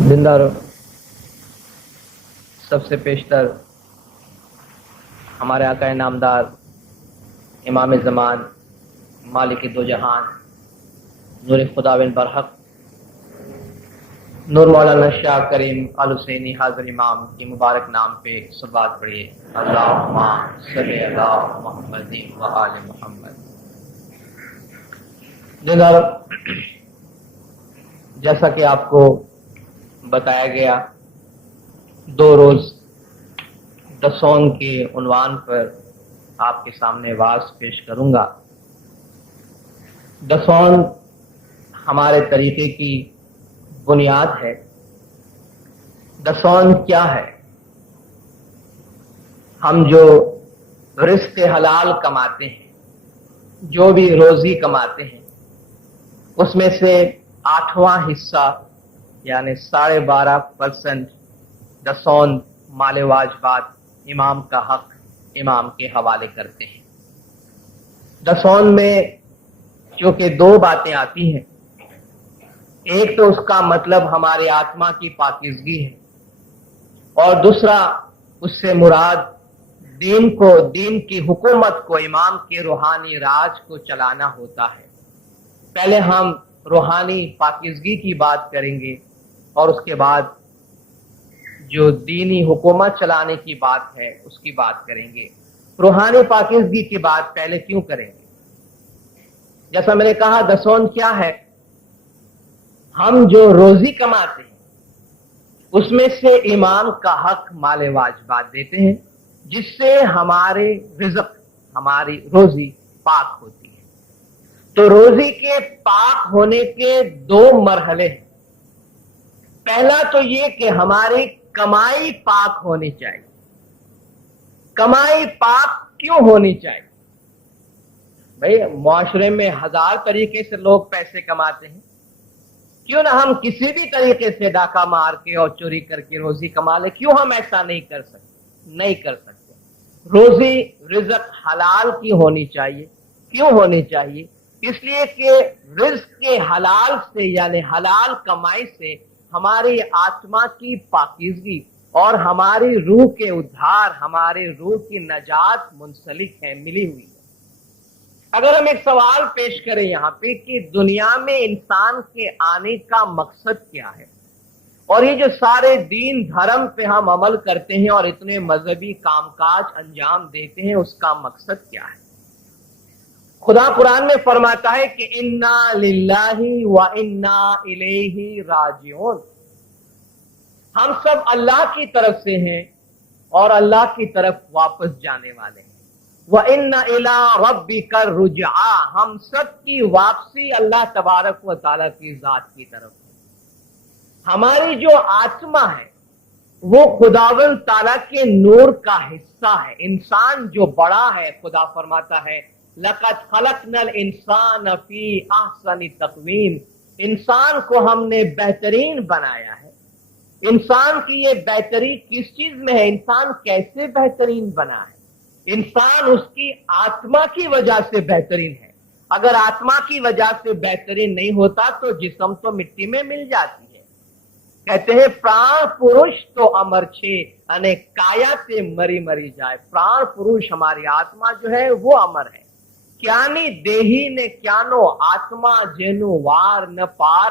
زندہ سب سے پیشتر ہمارے آقا نامدار امام زمان مالک دو جہان نور خدا بن برحق نور مولانا شاہ کریم آل حسینی حاضر امام کے مبارک نام پہ صلوات پڑھیے۔ اللہم صلی علی محمد و آل محمد۔ جناب، جیسا کہ آپ کو بتایا گیا، 2 روز دسون کے عنوان پر آپ کے سامنے واعظ پیش کروں گا۔ دسون ہمارے طریقے کی بنیاد ہے۔ دسون کیا ہے؟ ہم جو رزق حلال کماتے ہیں، جو بھی روزی کماتے ہیں، اس میں سے 8واں حصہ یعنی 12.5% دسون مال واجبات امام کا حق امام کے حوالے کرتے ہیں۔ دسون میں چونکہ 2 باتیں آتی ہیں، ایک تو اس کا مطلب ہماری آتما کی پاکیزگی ہے، اور دوسرا اس سے مراد دین کی حکومت کو، امام کے روحانی راج کو چلانا ہوتا ہے۔ پہلے ہم روحانی پاکیزگی کی بات کریں گے اور اس کے بعد جو دینی حکومت چلانے کی بات ہے اس کی بات کریں گے۔ روحانی پاکیزگی کی بات پہلے کیوں کریں گے؟ جیسا میں نے کہا، دسون کیا ہے؟ ہم جو روزی کماتے ہیں اس میں سے امام کا حق مال واجبات دیتے ہیں، جس سے ہمارے رزق، ہماری روزی پاک ہوتی ہے۔ تو روزی کے پاک ہونے کے 2 مرحلے ہیں۔ پہلا تو یہ کہ ہماری کمائی پاک ہونی چاہیے۔ کمائی پاک کیوں ہونی چاہیے؟ بھئی معاشرے میں 1000 طریقے سے لوگ پیسے کماتے ہیں، کیوں نہ ہم کسی بھی طریقے سے ڈاکہ مار کے اور چوری کر کے روزی کما لیں؟ کیوں ہم ایسا نہیں کر سکتے؟ نہیں کر سکتے۔ روزی رزق حلال کی ہونی چاہیے۔ کیوں ہونی چاہیے؟ اس لیے کہ رزق کے حلال سے یعنی حلال کمائی سے ہماری آتما کی پاکیزگی اور ہماری روح کے ادھار، ہماری روح کی نجات منسلک ہے، ملی ہوئی ہے۔ اگر ہم ایک سوال پیش کریں یہاں پہ کہ دنیا میں انسان کے آنے کا مقصد کیا ہے، اور یہ جو سارے دین دھرم پہ ہم عمل کرتے ہیں اور اتنے مذہبی کام کاج انجام دیتے ہیں، اس کا مقصد کیا ہے؟ خدا قرآن میں فرماتا ہے کہ انا للہ و انا الیہ راجعون، ہم سب اللہ کی طرف سے ہیں اور اللہ کی طرف واپس جانے والے ہیں۔ وَإِنَّ إِلَىٰ رَبِّكَ الرُّجْعَىٰ، ہم سب کی واپسی اللہ تبارک و تعالیٰ کی ذات کی طرف ہے۔ ہماری جو آتما ہے وہ خداوند تعالیٰ کے نور کا حصہ ہے۔ انسان جو بڑا ہے، خدا فرماتا ہے لَقَدْ خَلَقْنَا الْإِنسَانَ فِي أَحْسَنِ تَقْوِيمٍ، انسان کو ہم نے بہترین بنایا ہے۔ انسان کی یہ بہتری کس چیز میں ہے؟ انسان کیسے بہترین بنا ہے؟ انسان اس کی آتما کی وجہ سے بہترین ہے۔ اگر آتما کی وجہ سے بہترین نہیں ہوتا تو جسم تو مٹی میں مل جاتی ہے۔ کہتے ہیں پران پروش تو امر چھے انے کایا سے مری مری جائے۔ پران پروش ہماری آتما جو ہے وہ امر ہے۔ کیانی دیہی نے کیانو آتما جینو وار نہ پار،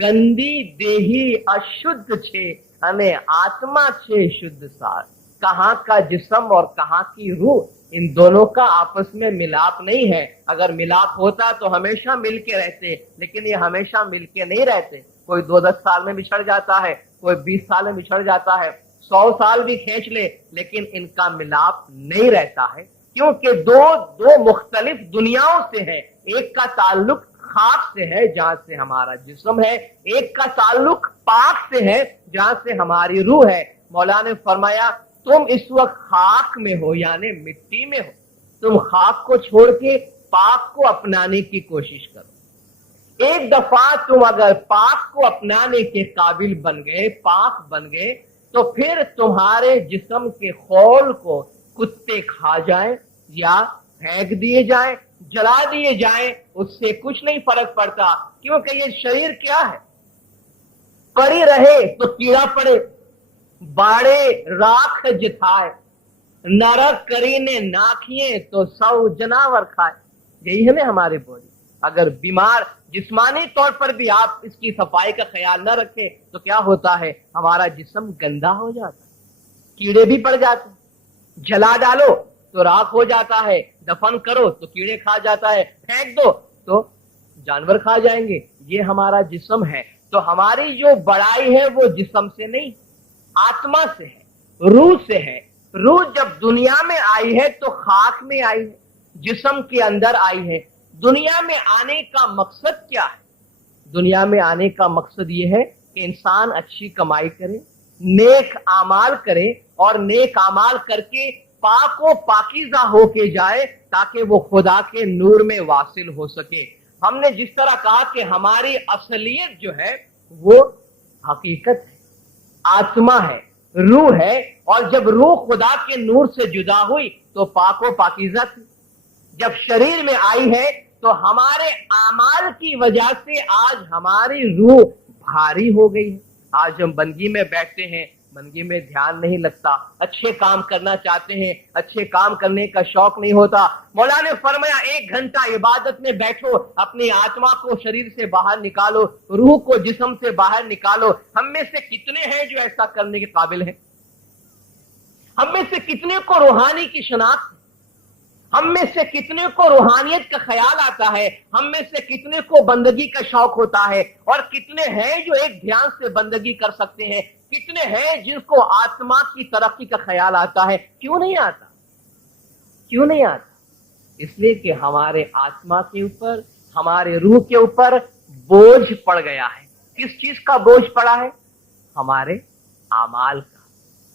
گندی دیہی اشدھ چھے انے آتما چھے شدھ سار۔ کہاں کا جسم اور کہاں کی روح، ان دونوں کا آپس میں ملاپ نہیں ہے۔ اگر ملاپ ہوتا تو ہمیشہ مل کے رہتے، لیکن یہ ہمیشہ مل کے نہیں رہتے۔ کوئی 2-10 سال میں بچھڑ جاتا ہے، کوئی 20 سال میں بچھڑ جاتا ہے، 100 سال بھی کھینچ لے، لیکن ان کا ملاپ نہیں رہتا ہے، کیونکہ دو مختلف دنیاؤں سے ہے۔ ایک کا تعلق خاک سے ہے جہاں سے ہمارا جسم ہے، ایک کا تعلق پاک سے ہے جہاں سے ہماری روح ہے۔ مولا نے فرمایا تم اس وقت خاک میں ہو یعنی مٹی میں ہو، تم خاک کو چھوڑ کے پاک کو اپنانے کی کوشش کرو۔ ایک دفعہ تم اگر پاک کو اپنانے کے قابل بن گئے، پاک بن گئے، تو پھر تمہارے جسم کے خول کو کتے کھا جائیں یا پھینک دیے جائیں، جلا دیے جائیں، اس سے کچھ نہیں فرق پڑتا، کیونکہ یہ شریر کیا ہے؟ पड़ी रहे तो कीड़ा पड़े, बाड़े राख जिथाए, नरक करीने नाखिए तो 100 जनावर खाए। यही है ना हमारे बॉडी। अगर बीमार जिस्मानी तौर पर भी आप इसकी सफाई का ख्याल न रखें तो क्या होता है, हमारा जिस्म गंदा हो जाता है, कीड़े भी पड़ जाते हैं। जला डालो तो राख हो जाता है, दफन करो तो कीड़े खा जाता है, फेंक दो तो जानवर खा जाएंगे। ये हमारा जिस्म है। तो हमारी जो बड़ाई है वो जिस्म से नहीं, आत्मा से है, रूह से है। रूह जब दुनिया में आई है तो खाक में आई है, जिस्म के अंदर आई है। दुनिया में आने का मकसद क्या है? दुनिया में आने का मकसद ये है कि इंसान अच्छी कमाई करे, नेक आमाल करे और नेक आमाल करके पाको पाकीज़ा होके जाए ताकि वो खुदा के नूर में वासिल हो सके। हमने जिस तरह कहा कि हमारी असलियत जो है वो हकीकत है, आत्मा है, रूह है। और जब रूह खुदा के नूर से जुदा हुई तो पाको पाकीज़ा थी। जब शरीर में आई है तो हमारे आमाल की वजह से आज हमारी रूह भारी हो गई है। आज हम बंदगी में बैठते हैं, बंदगी में ध्यान नहीं लगता, अच्छे काम करना चाहते हैं, अच्छे काम करने का शौक नहीं होता। मौला ने फरमाया 1 घंटा इबादत में बैठो, अपनी आत्मा को शरीर से बाहर निकालो, रूह को जिस्म से बाहर निकालो। हम में से कितने हैं जो ऐसा करने के काबिल हैं? हम में से कितने को रूहानी की शनाख्त, हम में से कितने को रूहानियत का ख्याल आता है, हम में से कितने को बंदगी का शौक होता है, और कितने हैं जो एक ध्यान से बंदगी कर सकते हैं, कितने हैं जिनको आत्मा की तरक्की का ख्याल आता है? क्यों नहीं आता? क्यों नहीं आता? इसलिए कि हमारे आत्मा के ऊपर, हमारे रूह के ऊपर बोझ पड़ गया है। किस चीज का बोझ पड़ा है? हमारे आमाल का,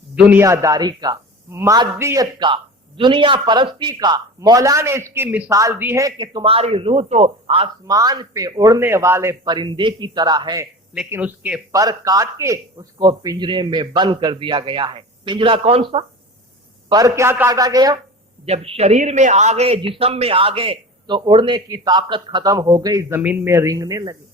दुनियादारी का, मादियत का, दुनिया परस्ती का। मौला ने इसकी मिसाल दी है कि तुम्हारी रूह तो आसमान पे उड़ने वाले परिंदे की तरह है, लेकिन उसके पर काट के उसको पिंजरे में बंद कर दिया गया है। पिंजरा कौन सा? पर क्या काटा गया? जब शरीर में आ गए, जिस्म में आ गए तो उड़ने की ताकत खत्म हो गई, जमीन में रेंगने लगे।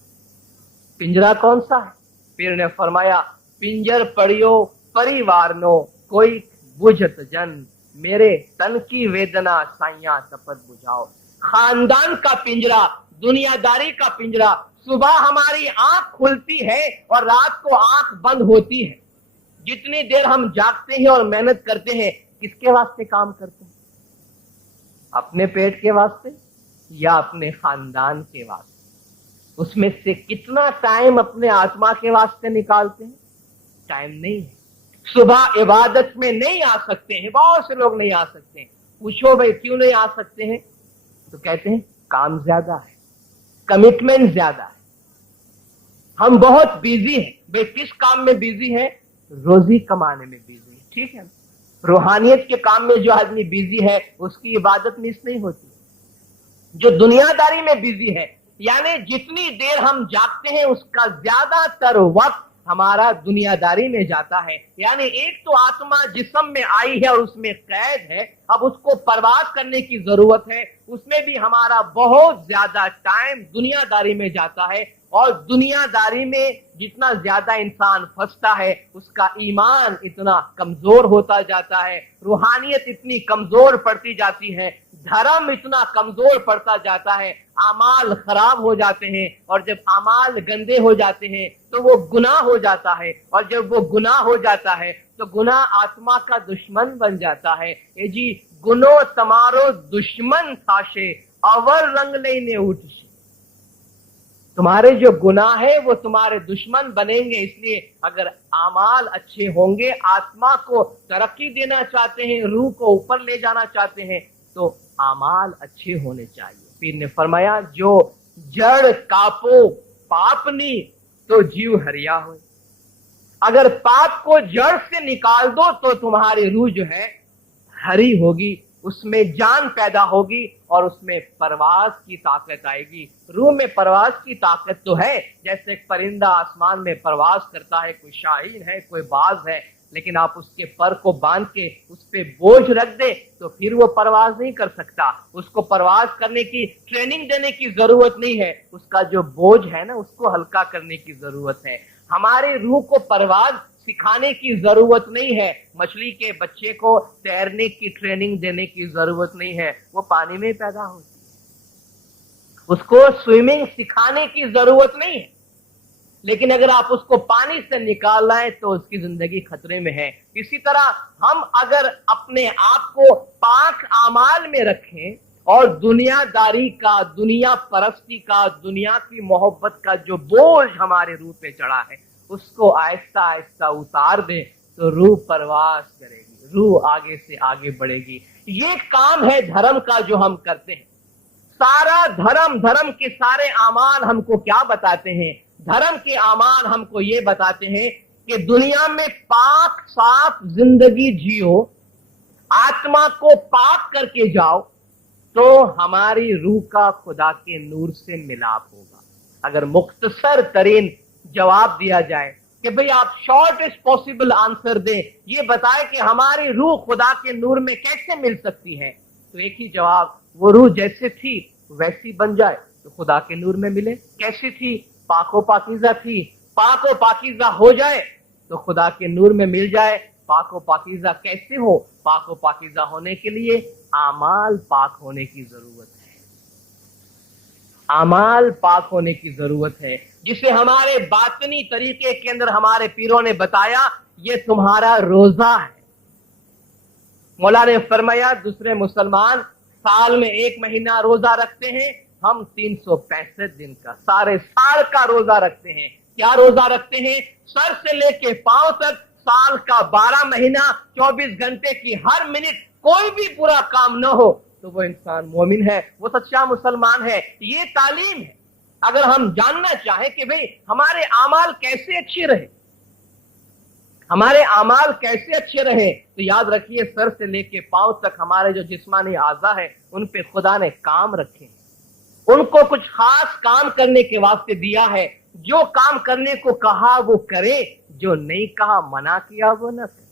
पिंजरा कौन सा है? पीर ने फरमाया पिंजर पड़ियो परिवार नो, कोई बुझत जन, मेरे तन की वेदना साइया तपत बुझाओ। खानदान का पिंजरा, दुनियादारी का पिंजरा। सुबह हमारी आंख खुलती है और रात को आंख बंद होती है। जितनी देर हम जागते हैं और मेहनत करते हैं, किसके वास्ते काम करते हैं? अपने पेट के वास्ते या अपने खानदान के वास्ते? उसमें से कितना टाइम अपने आत्मा के वास्ते निकालते हैं? टाइम नहीं है। सुबह इबादत में नहीं आ सकते हैं, बहुत से लोग नहीं आ सकते हैं। पूछो भाई क्यों नहीं आ सकते हैं, तो कहते हैं काम ज्यादा है, कमिटमेंट ज्यादा है, हम बहुत बिजी हैं। भाई किस काम में बिजी है? रोजी कमाने में बिजी है, ठीक है। रूहानियत के काम में जो आदमी बिजी है उसकी इबादत मिस नहीं होती। जो दुनियादारी में बिजी है, यानी जितनी देर हम जागते हैं उसका ज्यादातर वक्त हमारा दुनियादारी में जाता है। यानी एक तो आत्मा जिस्म में आई है और उसमें कैद है, अब उसको परवाज करने की जरूरत है। उसमें भी हमारा बहुत ज्यादा टाइम दुनियादारी में जाता है, और दुनियादारी में जितना ज्यादा इंसान फंसता है उसका ईमान इतना कमजोर होता जाता है, रूहानियत इतनी कमजोर पड़ती जाती है, धर्म इतना कमजोर पड़ता जाता है, आमाल खराब हो जाते हैं। और जब आमाल गंदे हो जाते हैं तो वो गुनाह हो जाता है, और जब वो गुनाह हो जाता है तो गुनाह आत्मा का दुश्मन बन जाता है। ये जी गुनो तमारो दुश्मन थाशे अवर रंग लेने उठशे, तुम्हारे जो गुनाह है वो तुम्हारे दुश्मन बनेंगे। इसलिए अगर आमाल अच्छे होंगे, आत्मा को तरक्की देना चाहते हैं, रूह को ऊपर ले जाना चाहते हैं, तो आमाल अच्छे होने चाहिए। पीर ने फरमाया जो जड़ कापो पापनी तो जीव हरिया हो। अगर पाप को जड़ से निकाल दो तो तुम्हारी रूह जो है हरी होगी, उसमें जान पैदा होगी और उसमें परवाज की ताकत आएगी। रूह में परवाज की ताकत तो है, जैसे एक परिंदा आसमान में परवाज करता है, कोई शाहीन है, कोई बाज है, लेकिन आप उसके पर को बांध के उस पे बोझ रख दे तो फिर वो परवाज नहीं कर सकता। उसको परवाज करने की ट्रेनिंग देने की जरूरत नहीं है, उसका जो बोझ है ना उसको हल्का करने की जरूरत है। हमारी रूह को परवाज सिखाने की जरूरत नहीं है, मछली के बच्चे को तैरने की ट्रेनिंग देने की जरूरत नहीं है, वो पानी में पैदा होती है, उसको स्विमिंग सिखाने की जरूरत नहीं है। लेकिन अगर आप उसको पानी से निकाल लाए तो उसकी जिंदगी खतरे में है। इसी तरह हम अगर अपने आप को पाक आमाल में रखें और दुनियादारी का, दुनिया परस्ती का, दुनिया की मोहब्बत का जो बोझ हमारे रूह पे चढ़ा है उसको आहिस्ता आहिस्ता उतार दें तो रूह परवास करेगी, रूह आगे से आगे बढ़ेगी। ये काम है धर्म का जो हम करते हैं। सारा धर्म के सारे आमाल हमको क्या बताते हैं? धर्म के आमाल हमको ये बताते हैं कि दुनिया में पाक साफ जिंदगी जियो, आत्मा को पाक करके जाओ तो हमारी रूह का खुदा के नूर से मिलाप होगा। अगर मुख्तसर तरीन जवाब दिया जाए कि भाई आप शॉर्टेस्ट पॉसिबल आंसर दें, ये बताए कि हमारी रूह खुदा के नूर में कैसे मिल सकती है, तो एक ही जवाब, वो रूह जैसे थी वैसी बन जाए तो खुदा के नूर में मिले। कैसी थी? पाको पाकीज़ा थी, पाको पाकीज़ा हो जाए तो खुदा के नूर में मिल जाए। पाको पाकीज़ा कैसे हो? पाको पाकीज़ा होने के लिए आमाल पाक होने की जरूरत है, आमाल पाक होने की जरूरत है, जिसे हमारे बातनी तरीके के अंदर हमारे पीरों ने बताया ये तुम्हारा रोजा है। मौला ने फरमाया दूसरे मुसलमान साल में 1 महीना रोजा रखते हैं, हम 365 दिन का, सारे साल का रोजा रखते हैं। क्या रोजा रखते हैं? सर से लेके पांव तक, साल का 12 महीना 24 घंटे की हर मिनट कोई भी बुरा काम न हो तो वो इंसान मोमिन है, वो सच्चा मुसलमान है। ये तालीम है। अगर हम जानना चाहें कि भाई हमारे आमाल कैसे अच्छे रहे, हमारे आमाल कैसे अच्छे रहे, तो याद रखिए सर से लेके पांव तक हमारे जो जिस्मानी आज़ा है उन पे खुदा ने काम रखे हैं, उनको कुछ खास काम करने के वास्ते दिया है। जो काम करने को कहा वो करे, जो नहीं कहा मना किया वो न करे।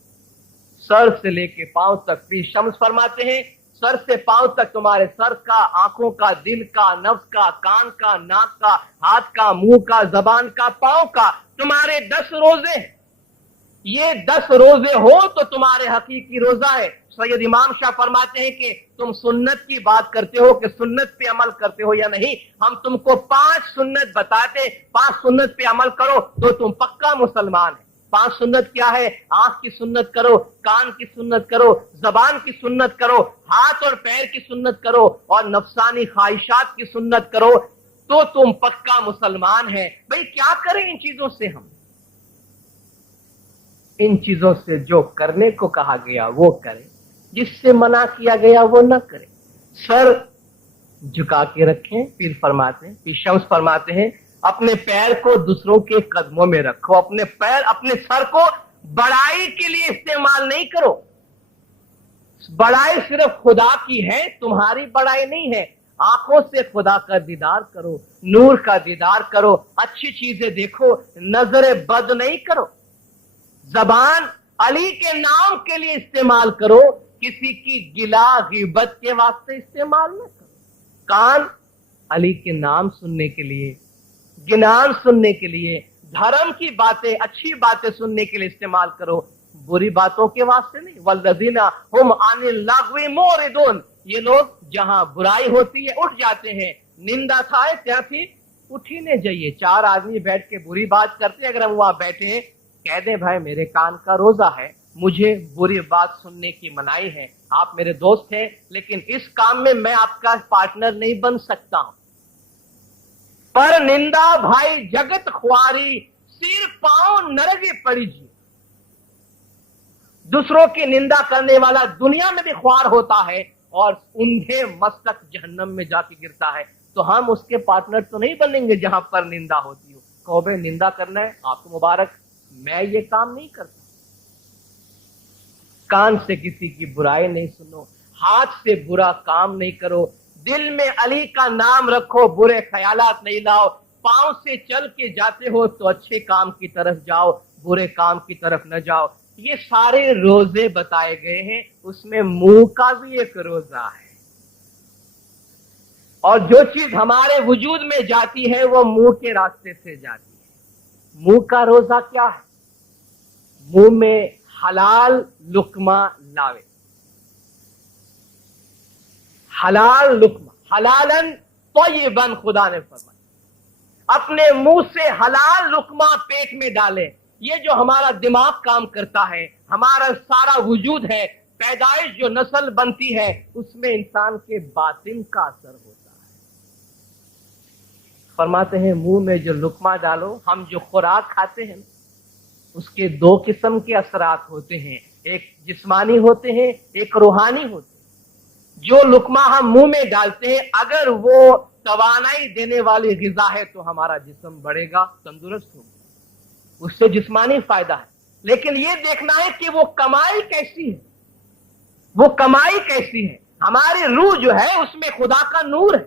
सर से लेके पांव तक भी शम्स फरमाते हैं, सर से पांव तक तुम्हारे सर का, आंखों का, दिल का, नफ्स का, कान का, नाक का, हाथ का, मुंह का, जबान का, पांव का, तुम्हारे 10 रोजे हैं। ये 10 रोजे हो तो तुम्हारे हकीकी रोजा है। सैयद इमाम शाह फरमाते हैं कि तुम सुन्नत की बात करते हो कि सुन्नत पे अमल करते हो या नहीं, हम तुमको 5 सुन्नत बताते, 5 सुन्नत पे अमल करो तो तुम पक्का मुसलमान है। 5 सुन्नत क्या है? आंख की सुन्नत करो, कान की सुन्नत करो, जबान की सुन्नत करो, हाथ और पैर की सुन्नत करो और नफसानी ख्वाहिशात की सुन्नत करो तो तुम पक्का मुसलमान है। भाई क्या करें इन चीजों से? हम इन चीजों से जो करने को कहा गया वो करें, जिससे मना किया गया वो न करें। सर झुका के रखें, पीर फरमाते हैं, पीर शम्स फरमाते हैं, अपने पैर को दूसरों के कदमों में रखो। अपने पैर, अपने सर को बड़ाई के लिए इस्तेमाल नहीं करो। बड़ाई सिर्फ खुदा की है, तुम्हारी बड़ाई नहीं है। आंखों से खुदा का दीदार करो, नूर का दीदार करो, अच्छी चीजें देखो, नजर बद नहीं करो। जबान अली के नाम के लिए इस्तेमाल करो, किसी की गिला गिबत के वास्ते इस्तेमाल न करो। कान अली के नाम सुनने के लिए, गिनान सुनने के लिए, धर्म की बातें, अच्छी बातें सुनने के लिए इस्तेमाल करो, बुरी बातों के वास्ते नहीं। वल्लज़ीना हुम अनिल लग़्वी मुरिदून, ये लोग जहां बुराई होती है उठ जाते हैं। निंदा था क्या थी? उठ ही नहीं जाइए। 4 आदमी बैठ के बुरी बात करते हैं, अगर हम वहां बैठे हैं, कह दे भाई मेरे कान का रोजा है, मुझे बुरी बात सुनने की मनाही है, आप मेरे दोस्त हैं लेकिन इस काम में मैं आपका पार्टनर नहीं बन सकता हूं। पर निंदा भाई जगत ख्वारी, सिर पांव नरगे पड़ी जी। दूसरों की निंदा करने वाला दुनिया में भी ख्वार होता है और उन्हें मस्तक जहन्नम में जाके गिरता है। तो हम उसके पार्टनर तो नहीं बनेंगे जहां पर निंदा होती हो। कहो भाई निंदा करना है, आपको मुबारक, मैं ये काम नहीं करता। कान से किसी की बुराई नहीं सुनो, हाथ से बुरा काम नहीं करो, दिल में अली का नाम रखो, बुरे ख्यालात नहीं लाओ। पांव से चल के जाते हो तो अच्छे काम की तरफ जाओ, बुरे काम की तरफ न जाओ। ये सारे रोजे बताए गए हैं, उसमें मुंह का भी एक रोजा है। और जो चीज हमारे वजूद में जाती है वो मुंह के रास्ते से जाती है। मुंह का रोजा क्या है? मुंह में हलाल लुकमा लावे, हलाल लुकमा, हलालन तय्यबन, खुदा ने फरमाया अपने मुंह से हलाल लुकमा पेट में डाले। ये जो हमारा दिमाग काम करता है, हमारा सारा वजूद है, पैदाइश जो नस्ल बनती है, उसमें इंसान के बातिन का असर होता है। फरमाते हैं मुंह में जो लुकमा डालो, हम जो खुराक खाते हैं उसके दो किस्म के असरात होते हैं, एक जिस्मानी होते हैं, एक रूहानी होते हैं। जो लुकमा हम मुंह में डालते हैं, अगर वो तवानाई देने वाली ग़िज़ा है तो हमारा जिस्म बढ़ेगा, तंदुरुस्त होगा, उससे जिस्मानी फायदा है। लेकिन ये देखना है कि वो कमाई कैसी है, वो कमाई कैसी है। हमारी रूह जो है उसमें खुदा का नूर है,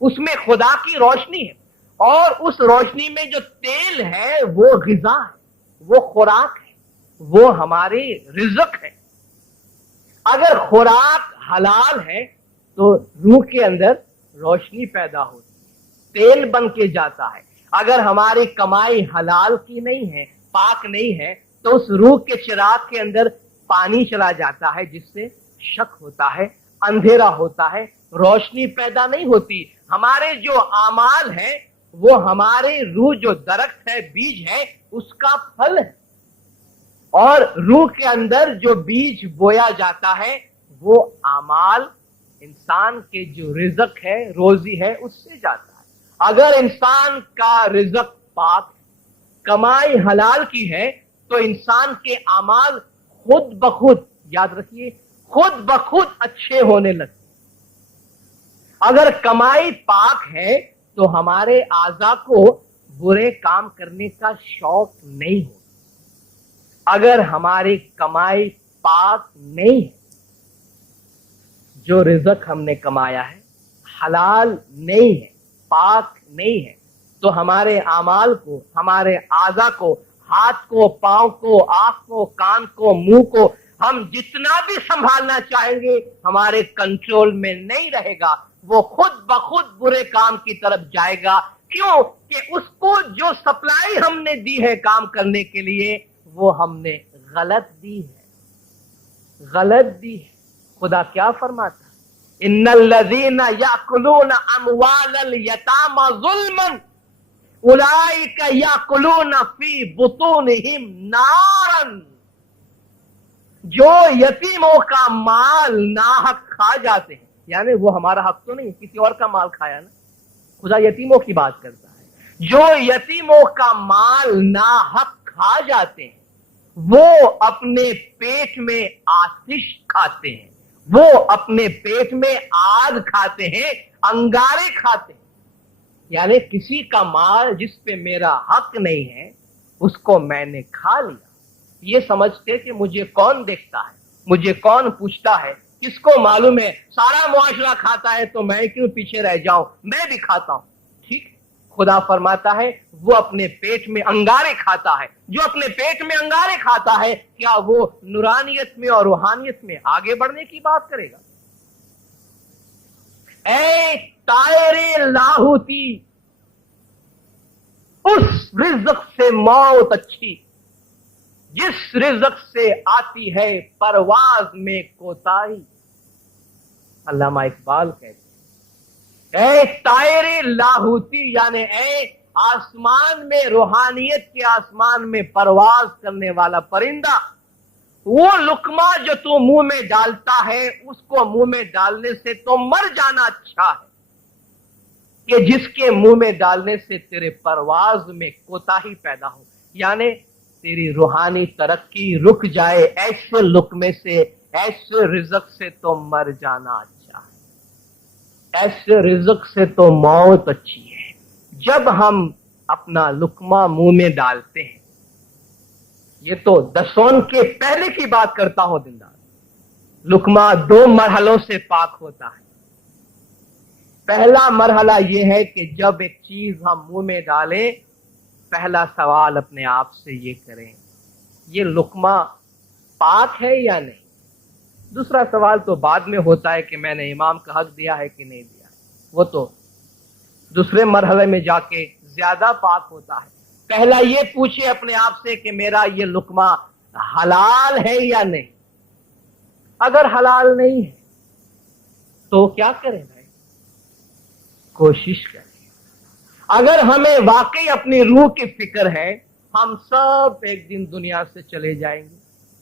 उसमें खुदा की रोशनी है, और उस रोशनी में जो तेल है वो ग़िज़ा है, वो खुराक है, वो हमारी रिज़्क़ है। अगर खुराक हलाल है तो रूह के अंदर रोशनी पैदा होती है, तेल बन के जाता है। अगर हमारी कमाई हलाल की नहीं है, पाक नहीं है, तो उस रूह के चिराग के अंदर पानी चला जाता है, जिससे शक होता है, अंधेरा होता है, रोशनी पैदा नहीं होती। हमारे जो आमाल है वो हमारे रूह जो दरख्त है, बीज है, उसका फल है। और रूह के अंदर जो बीज बोया जाता है वो आमाल, इंसान के जो रिज़्क़ है, रोजी है, उससे जाता है। अगर इंसान का रिज़्क़ पाक, कमाई हलाल की है, तो इंसान के आमाल खुद बखुद, याद रखिए, खुद बखुद अच्छे होने लगते। अगर कमाई पाक है तो हमारे आज़ा को बुरे काम करने का शौक नहीं हो। अगर हमारी कमाई पाक नहीं है, जो रिज़्क़ हमने कमाया है हलाल नहीं है, पाक नहीं है, तो हमारे आमाल को, हमारे आज़ा को, हाथ को, पांव को, आंख को, कान को, मुंह को हम जितना भी संभालना चाहेंगे हमारे कंट्रोल में नहीं रहेगा। वो खुद ब खुद बुरे काम की तरफ जाएगा। क्यों? कि उसको जो सप्लाई हमने दी है काम करने के लिए, वो हमने गलत दी है, गलत दी है। खुदा क्या फरमाता है? इन्नल्लज़ीना याकुलूना अमवालल यतामा ज़ुल्मन उलाइका याकुलूना फी बुतूनिहिम नारन। जो यतीमों का माल नाहक खा जाते हैं, यानी वो हमारा हक तो नहीं, किसी और का माल खाया ना, खुदा यतीमों की बात करता है। जो यतीमों का माल नाहक खा जाते हैं, वो अपने पेट में आतिश खाते हैं, वो अपने पेट में आग खाते हैं, अंगारे खाते हैं। यानी किसी का माल जिस पे मेरा हक नहीं है उसको मैंने खा लिया, ये समझते कि मुझे कौन देखता है, मुझे कौन पूछता है, किसको मालूम है, सारा मुआशरा खाता है तो मैं क्यों पीछे रह जाऊं, मैं भी खाता हूं। ठीक, खुदा फरमाता है वो अपने पेट में अंगारे खाता है। जो अपने पेट में अंगारे खाता है, क्या वो नूरानियत में और रूहानियत में आगे बढ़ने की बात करेगा? ऐ तायरे लाहूती, उस रिज़्क़ से मौत अच्छी जिस रिज़्क़ से आती है परवाज में कोताही। अल्लामा इकबाल कहते हैं, ऐ तायरे लाहूती, यानी ऐ आसमान में, रूहानियत के आसमान में परवाज करने वाला परिंदा, वो लुकमा जो तू मुंह में डालता है उसको मुंह में डालने से तो मर जाना अच्छा है, कि जिसके मुंह में डालने से तेरे परवाज में कोताही पैदा हो, यानी तेरी रूहानी तरक्की रुक जाए। ऐसे लुकमे से, ऐसे रिज़्क़ से तो मर जाना अच्छा है, ऐसे रिज़्क़ से तो मौत अच्छी है। जब हम अपना लुकमा मुंह में डालते हैं, ये तो दसौन के पहले की बात करता हूं दिनदार, लुकमा 2 मरहलों से पाक होता है। पहला मरहला यह है कि जब एक चीज हम मुंह में डालें, पहला सवाल अपने आप से ये करें, ये लुकमा पाक है या नहीं। दूसरा सवाल तो बाद में होता है कि मैंने इमाम का हक दिया है कि नहीं दिया, वो तो दूसरे मरहले में जाके ज्यादा पाक होता है। पहला ये पूछे अपने आप से कि मेरा ये लुकमा हलाल है या नहीं। अगर हलाल नहीं है तो क्या करें भाई, कोशिश करें। अगर हमें वाकई अपनी रूह की फिक्र है, हम सब एक दिन दुनिया से चले जाएंगे,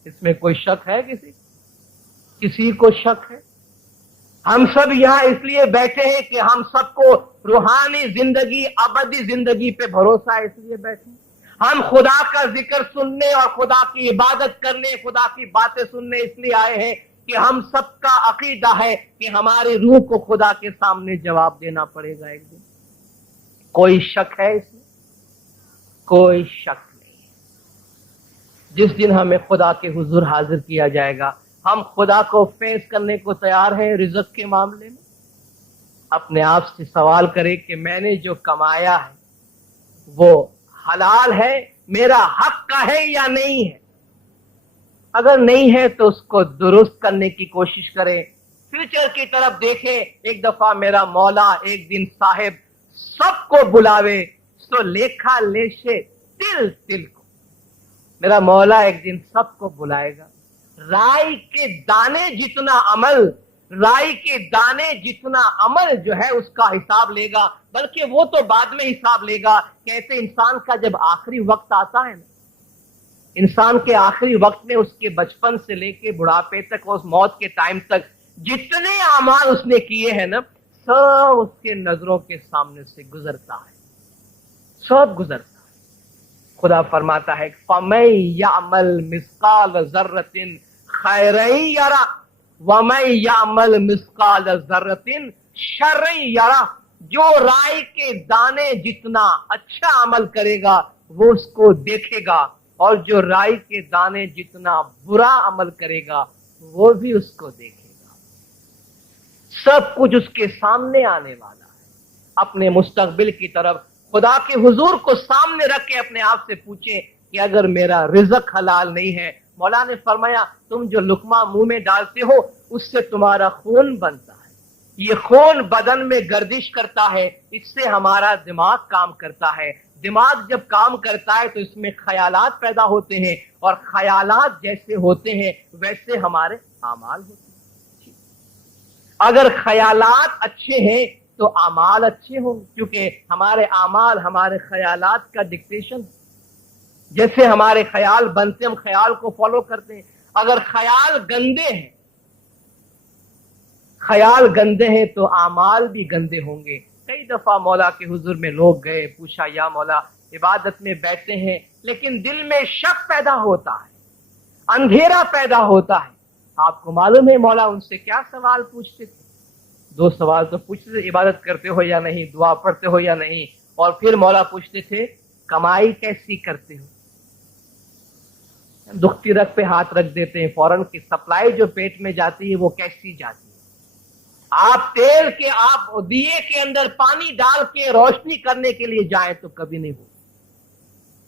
इसमें कोई शक है? किसी को शक है? हम सब यहां इसलिए बैठे हैं कि हम सबको रूहानी जिंदगी, अबदी जिंदगी पे भरोसा है, इसलिए बैठे हैं। हम खुदा का जिक्र सुनने और खुदा की इबादत करने, खुदा की बातें सुनने इसलिए आए हैं कि हम सबका अकीदा है कि हमारी रूह को खुदा के सामने जवाब देना पड़ेगा एक दिन। कोई शक है इसमें? कोई शक नहीं है। जिस दिन हमें खुदा के हुजूर हाजिर किया जाएगा, हम खुदा को फेस करने को तैयार हैं रिज़्क़ के मामले में? अपने आप से सवाल करें कि मैंने जो कमाया है वो हलाल है, मेरा हक का है या नहीं है। अगर नहीं है तो उसको दुरुस्त करने की कोशिश करें, फ्यूचर की तरफ देखें। एक दफा मेरा मौला एक दिन साहिब सबको बुलावे, सो लेखा लेशे तिल तिल को। मेरा मौला एक दिन सबको बुलाएगा। राई के दाने जितना अमल, राई के दाने जितना अमल जो है उसका हिसाब लेगा, बल्कि वो तो बाद में हिसाब लेगा। कहते इंसान का जब आखिरी वक्त आता है ना, इंसान के आखिरी वक्त में उसके बचपन से लेके बुढ़ापे तक, उस मौत के टाइम तक जितने अमाल उसने किए हैं ना, सब उसके नजरों के सामने से गुजरता है, सब गुजरता है। खुदा फरमाता है फमै यामल मिस्काल ज़र्रतिन खैरन यरा वमै यामल मिस्काल ज़र्रतिन शर्रन यरा। जो राई के दाने जितना अच्छा अमल करेगा वो उसको देखेगा, और जो राई के दाने जितना बुरा अमल करेगा वो भी उसको देखेगा। सब कुछ उसके सामने आने वाला है। अपने मुस्तकबिल की तरफ खुदा के हुजूर को सामने रख के अपने आप से पूछे कि अगर मेरा रिज़्क़ हलाल नहीं है, मौला ने फरमाया तुम जो लुकमा मुंह में डालते हो उससे तुम्हारा खून बनता है, ये खून बदन में गर्दिश करता है, इससे हमारा दिमाग काम करता है। दिमाग जब काम करता है तो इसमें ख्यालात पैदा होते हैं, और ख्यालात जैसे होते हैं वैसे हमारे आमाल होते हैं। अगर ख्यालात अच्छे हैं तो आमाल अच्छे होंगे, क्योंकि हमारे आमाल हमारे ख्यालात का डिक्टेशन, जैसे हमारे ख्याल बनते हम ख्याल को फॉलो करते हैं। अगर ख्याल गंदे हैं, ख्याल गंदे हैं तो आमाल भी गंदे होंगे। कई दफा मौला के हुजूर में लोग गए, पूछा या मौला इबादत में बैठते हैं लेकिन दिल में शक पैदा होता है, अंधेरा पैदा होता है। आपको मालूम है मौला उनसे क्या सवाल पूछते थे? 2 सवाल तो पूछते थे, इबादत करते हो या नहीं, दुआ पढ़ते हो या नहीं, और फिर मौला पूछते थे कमाई कैसी करते हो। दुखती रग पे हाथ रख देते हैं, फौरन की सप्लाई जो पेट में जाती है वो कैसी जाती है। आप तेल के, आप दिए के अंदर पानी डाल के रोशनी करने के लिए जाएं तो कभी नहीं होगी,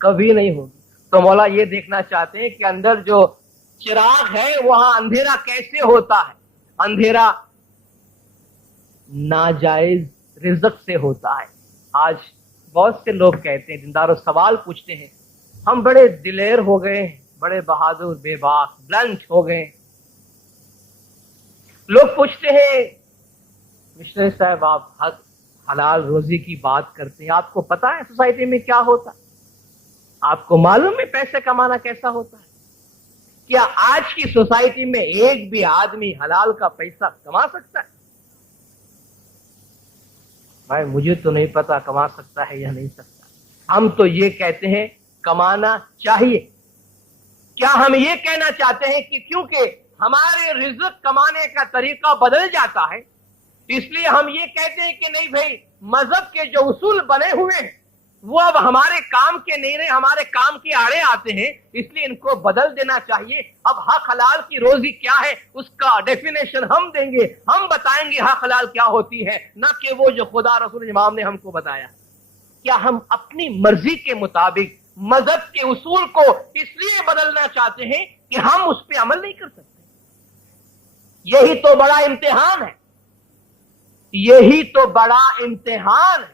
कभी नहीं होगी। तो मौला ये देखना चाहते हैं कि अंदर जो चिराग है वहां अंधेरा कैसे होता है। अंधेरा नाजायज रिज़्क़ से होता है। आज बहुत से लोग कहते हैं, दीनदारों सवाल पूछते हैं, हम बड़े दिलेर हो गए, बड़े बहादुर, बेबाक, ब्लंट हो गए। लोग पूछते हैं मिशनरी साहब आप हक हलाल रोजी की बात करते हैं, आपको पता है सोसाइटी में क्या होता है? आपको मालूम है पैसे कमाना कैसा होता है? क्या आज की सोसाइटी में एक भी आदमी हलाल का पैसा कमा सकता है? भाई मुझे तो नहीं पता कमा सकता है या नहीं सकता। हम तो ये कहते हैं कमाना चाहिए। क्या हम ये कहना चाहते हैं कि क्योंकि हमारे रिज़्क़ कमाने का तरीका बदल जाता है इसलिए हम ये कहते हैं कि नहीं भाई, मजहब के जो उसूल बने हुए हैं वो अब हमारे काम के नहीं रहे, हमारे काम के आड़े आते हैं, इसलिए इनको बदल देना चाहिए। अब हक हलाल की रोजी क्या है उसका डेफिनेशन हम देंगे, हम बताएंगे हक हलाल क्या होती है, ना कि वो जो खुदा रसूल इमाम ने हमको बताया। क्या हम अपनी मर्जी के मुताबिक मजहब के उसूल को इसलिए बदलना चाहते हैं कि हम उस पर अमल नहीं कर सकते? यही तो बड़ा इम्तिहान है, यही तो बड़ा इम्तिहान है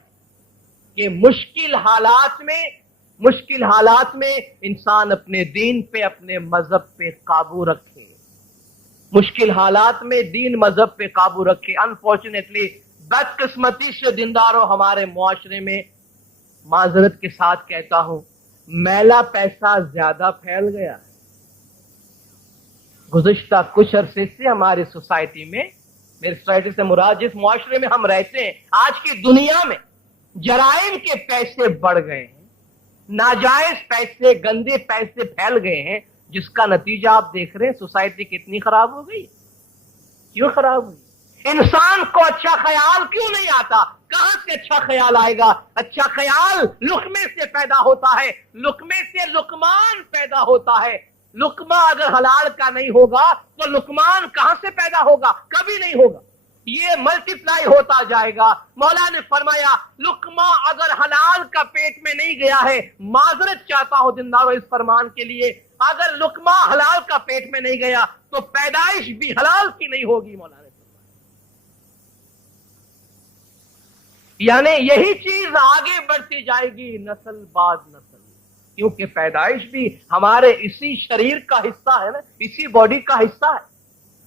कि मुश्किल हालात में مشکل حالات میں انسان اپنے دین پہ اپنے مذہب پہ قابو رکھے، مشکل حالات میں دین مذہب پہ قابو رکھے۔ انفارچونیٹلی بدقسمتی سے دینداروں ہمارے معاشرے میں، معذرت کے ساتھ کہتا ہوں، میلا پیسہ زیادہ پھیل گیا ہے۔ گزشتہ کچھ عرصے سے ہماری سوسائٹی میں، میری سوسائٹی سے مراد جس معاشرے میں ہم رہتے ہیں، آج کی دنیا میں جرائم کے پیسے بڑھ گئے ہیں، ناجائز پیسے، گندے پیسے پھیل گئے ہیں، جس کا نتیجہ آپ دیکھ رہے ہیں سوسائٹی کتنی خراب ہو گئی۔ کیوں خراب ہوئی؟ انسان کو اچھا خیال کیوں نہیں آتا؟ کہاں سے اچھا خیال آئے گا؟ اچھا خیال لقمے سے پیدا ہوتا ہے، لقمے سے لقمان پیدا ہوتا ہے۔ لقمہ اگر حلال کا نہیں ہوگا تو لقمان کہاں سے پیدا ہوگا؟ کبھی نہیں ہوگا، یہ ملٹی پلائی ہوتا جائے گا۔ مولا نے فرمایا لقمہ اگر حلال کا پیٹ میں نہیں گیا ہے، معذرت چاہتا ہوں دینداروں اس فرمان کے لیے، اگر لقمہ حلال کا پیٹ میں نہیں گیا تو پیدائش بھی حلال کی نہیں ہوگی۔ مولا نے یعنی یہی چیز آگے بڑھتی جائے گی نسل بعد نسل، کیونکہ پیدائش بھی ہمارے اسی شریر کا حصہ ہے نا، اسی باڈی کا حصہ ہے۔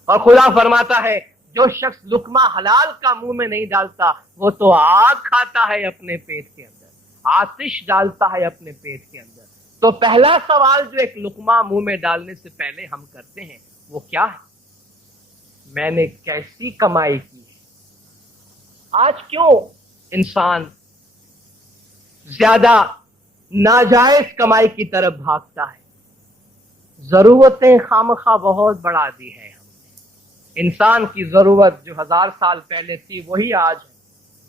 اور خدا فرماتا ہے جو شخص لقمہ حلال کا منہ میں نہیں ڈالتا وہ تو آگ کھاتا ہے اپنے پیٹ کے اندر، آتش ڈالتا ہے اپنے پیٹ کے اندر۔ تو پہلا سوال جو ایک لقمہ منہ میں ڈالنے سے پہلے ہم کرتے ہیں وہ کیا ہے؟ میں نے کیسی کمائی کی ہے؟ آج کیوں انسان زیادہ ناجائز کمائی کی طرف بھاگتا ہے؟ ضرورتیں خامخواہ بہت بڑھا دی ہے ہم نے۔ انسان کی ضرورت جو 1000 سال پہلے تھی وہی آج ہے۔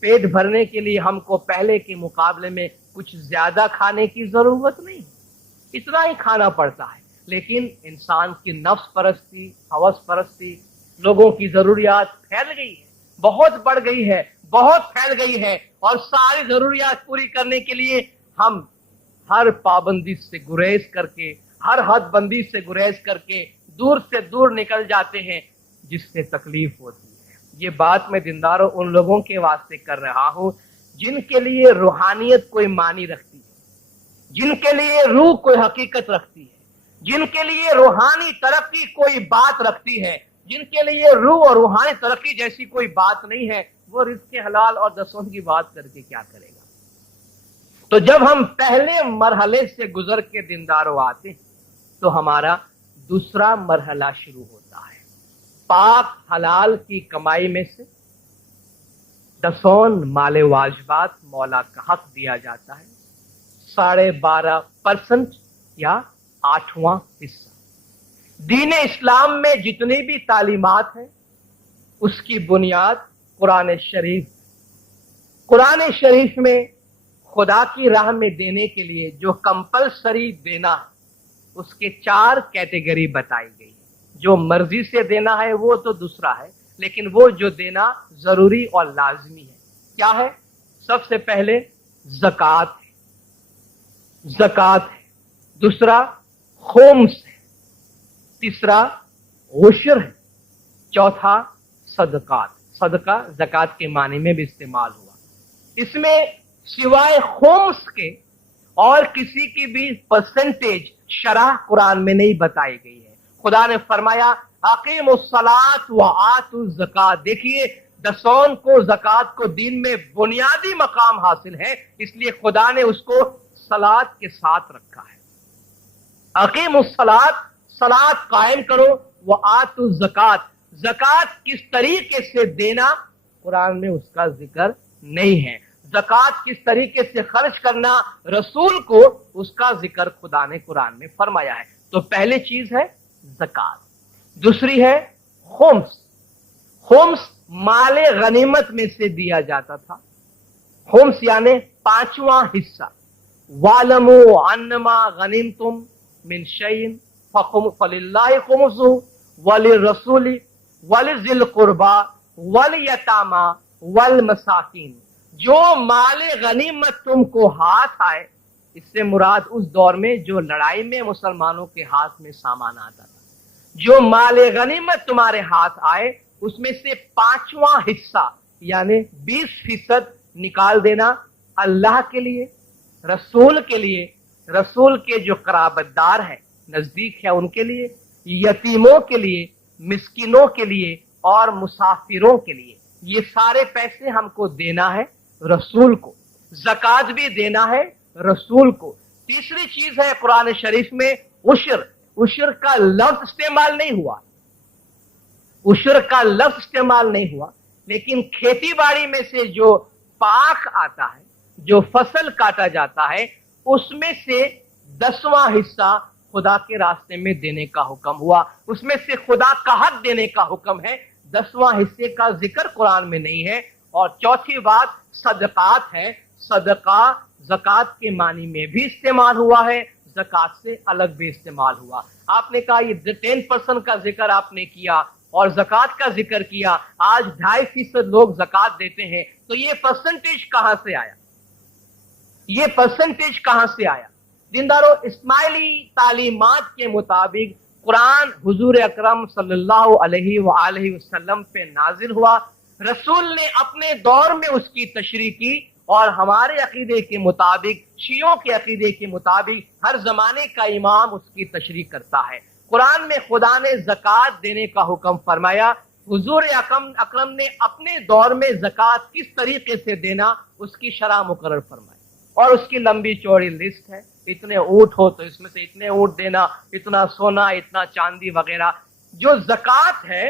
پیٹ بھرنے کے لیے ہم کو پہلے کے مقابلے میں کچھ زیادہ کھانے کی ضرورت نہیں، اتنا ہی کھانا پڑتا ہے، لیکن انسان کی نفس پرستی، ہوس پرستی، لوگوں کی ضروریات پھیل گئی ہے، بہت بڑھ گئی ہے، بہت پھیل گئی ہے، اور ساری ضروریات پوری کرنے کے لیے ہم ہر پابندی سے گریز کر کے، ہر حد بندی سے گریز کر کے دور سے دور نکل جاتے ہیں جس سے تکلیف ہوتی ہے۔ یہ بات میں دینداروں ان لوگوں کے واسطے کر رہا ہوں جن کے لیے روحانیت کوئی معنی رکھتی ہے، جن کے لیے روح کوئی حقیقت رکھتی ہے، جن کے لیے روحانی ترقی کوئی بات رکھتی ہے، جن کے لیے روح اور روحانی ترقی جیسی کوئی بات نہیں ہے، وہ رزق حلال اور دسون کی بات کر کے کیا کرے گا؟ تو جب ہم پہلے مرحلے سے گزر کے دینداروں آتے ہیں تو ہمارا دوسرا مرحلہ شروع ہوتا ہے۔ پاک حلال کی کمائی میں سے 10 مال واجبات مولا کا حق دیا جاتا ہے، 12.5% یا 8واں حصہ۔ دین اسلام میں جتنی بھی تعلیمات ہیں اس کی بنیاد قرآن شریف۔ قرآن شریف میں خدا کی راہ میں دینے کے لیے جو کمپلسری دینا ہے اس کے 4 کیٹیگری بتائی گئی ہے۔ جو مرضی سے دینا ہے وہ تو دوسرا ہے، لیکن وہ جو دینا ضروری اور لازمی ہے کیا ہے؟ سب سے پہلے زکوٰۃ ہے، زکوٰۃ ہے، دوسرا خمس ہے، تیسرا عشر ہے، چوتھا صدقات۔ صدقہ زکوٰۃ کے معنی میں بھی استعمال ہوا۔ اس میں سوائے خمس کے اور کسی کی بھی پرسنٹیج شرح قرآن میں نہیں بتائی گئی ہے۔ خدا نے فرمایا اقیموا الصلاۃ وآتوا الزکوٰۃ۔ دیکھیے 10 کو، زکوٰۃ کو دین میں بنیادی مقام حاصل ہے، اس لیے خدا نے اس کو صلاۃ کے ساتھ رکھا ہے۔ اقیموا الصلاۃ، صلاۃ قائم کرو، وآتوا الزکوٰۃ، زکوٰۃ کس طریقے سے دینا قرآن میں اس کا ذکر نہیں ہے۔ زکوٰۃ کس طریقے سے خرچ کرنا رسول کو اس کا ذکر خدا نے قرآن میں فرمایا ہے۔ تو پہلی چیز ہے زکوٰۃ، دوسری ہے خمس۔ خمس مال غنیمت میں سے دیا جاتا تھا، خمس یعنی 5واں حصہ۔ وَاعْلَمُوا أَنَّمَا غَنِمْتُم مِّن شَيْءٍ فَلِلَّهِ خُمُسُهُ وَلِلرَّسُولِ وَلِذِي الْقُرْبَى وَالْيَتَامَى وَالْمَسَاكِينِ۔ جو مال غنیمت تم کو ہاتھ آئے، اس سے مراد اس دور میں جو لڑائی میں مسلمانوں کے ہاتھ میں سامان آتا تھا، جو مال غنیمت تمہارے ہاتھ آئے اس میں سے 5واں حصہ یعنی 20% نکال دینا اللہ کے لیے، رسول کے لیے रसूल के जो कराबतदार है, नजदीक है, उनके लिए, यतीमों के लिए, मिस्किनों के लिए और मुसाफिरों के लिए, ये सारे पैसे हमको देना है रसूल को। ज़कात भी देना है रसूल को। तीसरी चीज है कुरान शरीफ में उश्र। उश्र का लफ्ज इस्तेमाल नहीं हुआ, उश्र का लफ्ज इस्तेमाल नहीं हुआ, लेकिन खेती बाड़ी में से जो पाक आता है, जो फसल काटा जाता है, उसमें से 10वां हिस्सा खुदा के रास्ते में देने का हुक्म हुआ। उसमें से खुदा का हक देने का हुक्म है। 10वां हिस्से का जिक्र कुरान में नहीं है। और चौथी बात सदकात है। सदका ज़कात के मानी में भी इस्तेमाल हुआ है, ज़कात से अलग भी इस्तेमाल हुआ। आपने कहा ये 10% का जिक्र आपने किया और ज़कात का जिक्र किया, आज 2.5% लोग ज़कात देते हैं, तो ये परसेंटेज कहां से आया? ये परसेंटेज कहां से आया? दीनदारों, इस्माइली तालीमात के मुताबिक कुरान हुजूर अकरम सल्लल्लाहु अलैहि वसल्लम पे नाजिल हुआ। रसूल ने अपने दौर में उसकी तशरीह की और हमारे अकीदे के मुताबिक, शियों के अकीदे के मुताबिक, हर जमाने का इमाम उसकी तशरीह करता है। कुरान में खुदा ने ज़कात देने का हुक्म फरमाया। हुजूर अकरम ने अपने दौर में ज़कात किस तरीके से देना उसकी शरह मुकर्रर फरमाई और उसकी लंबी चौड़ी लिस्ट है। इतने ऊंट हो तो इसमें से इतने ऊंट देना, इतना सोना, इतना चांदी वगैरह। जो ज़कात है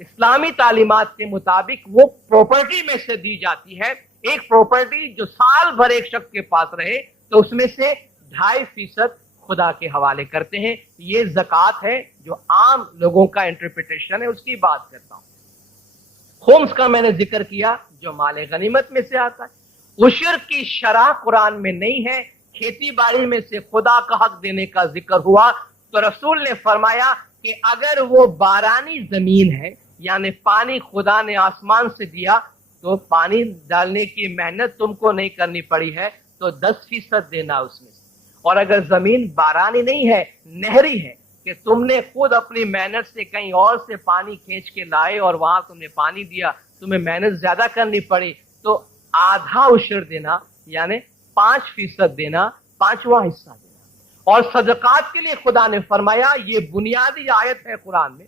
इस्लामी तालीमात के मुताबिक वो प्रॉपर्टी में से दी जाती है। एक प्रॉपर्टी जो साल भर एक शख्स के पास रहे तो उसमें से 2.5% खुदा के हवाले करते हैं। ये ज़कात है जो आम लोगों का इंटरप्रिटेशन है, उसकी बात करता हूं। खुम्स का मैंने जिक्र किया जो माल गनीमत में से आता है। उशर की शरह कुरान में नहीं है। खेती बाड़ी में से खुदा का हक देने का जिक्र हुआ तो रसूल ने फरमाया कि अगर वो बारानी जमीन है, यानी पानी खुदा ने आसमान से दिया, तो पानी डालने की मेहनत तुमको नहीं करनी पड़ी है, तो 10% देना उसमें से। और अगर जमीन बारानी नहीं है, नहरी है, कि तुमने खुद अपनी मेहनत से कहीं और से पानी खींच के लाए और वहां तुमने पानी दिया, तुम्हें मेहनत ज्यादा करनी पड़ी, तो आधा उशर देना, यानी 5% देना, 5वां हिस्सा देना। और सदकात के लिए खुदा ने फरमाया, ये बुनियादी आयत है कुरान में,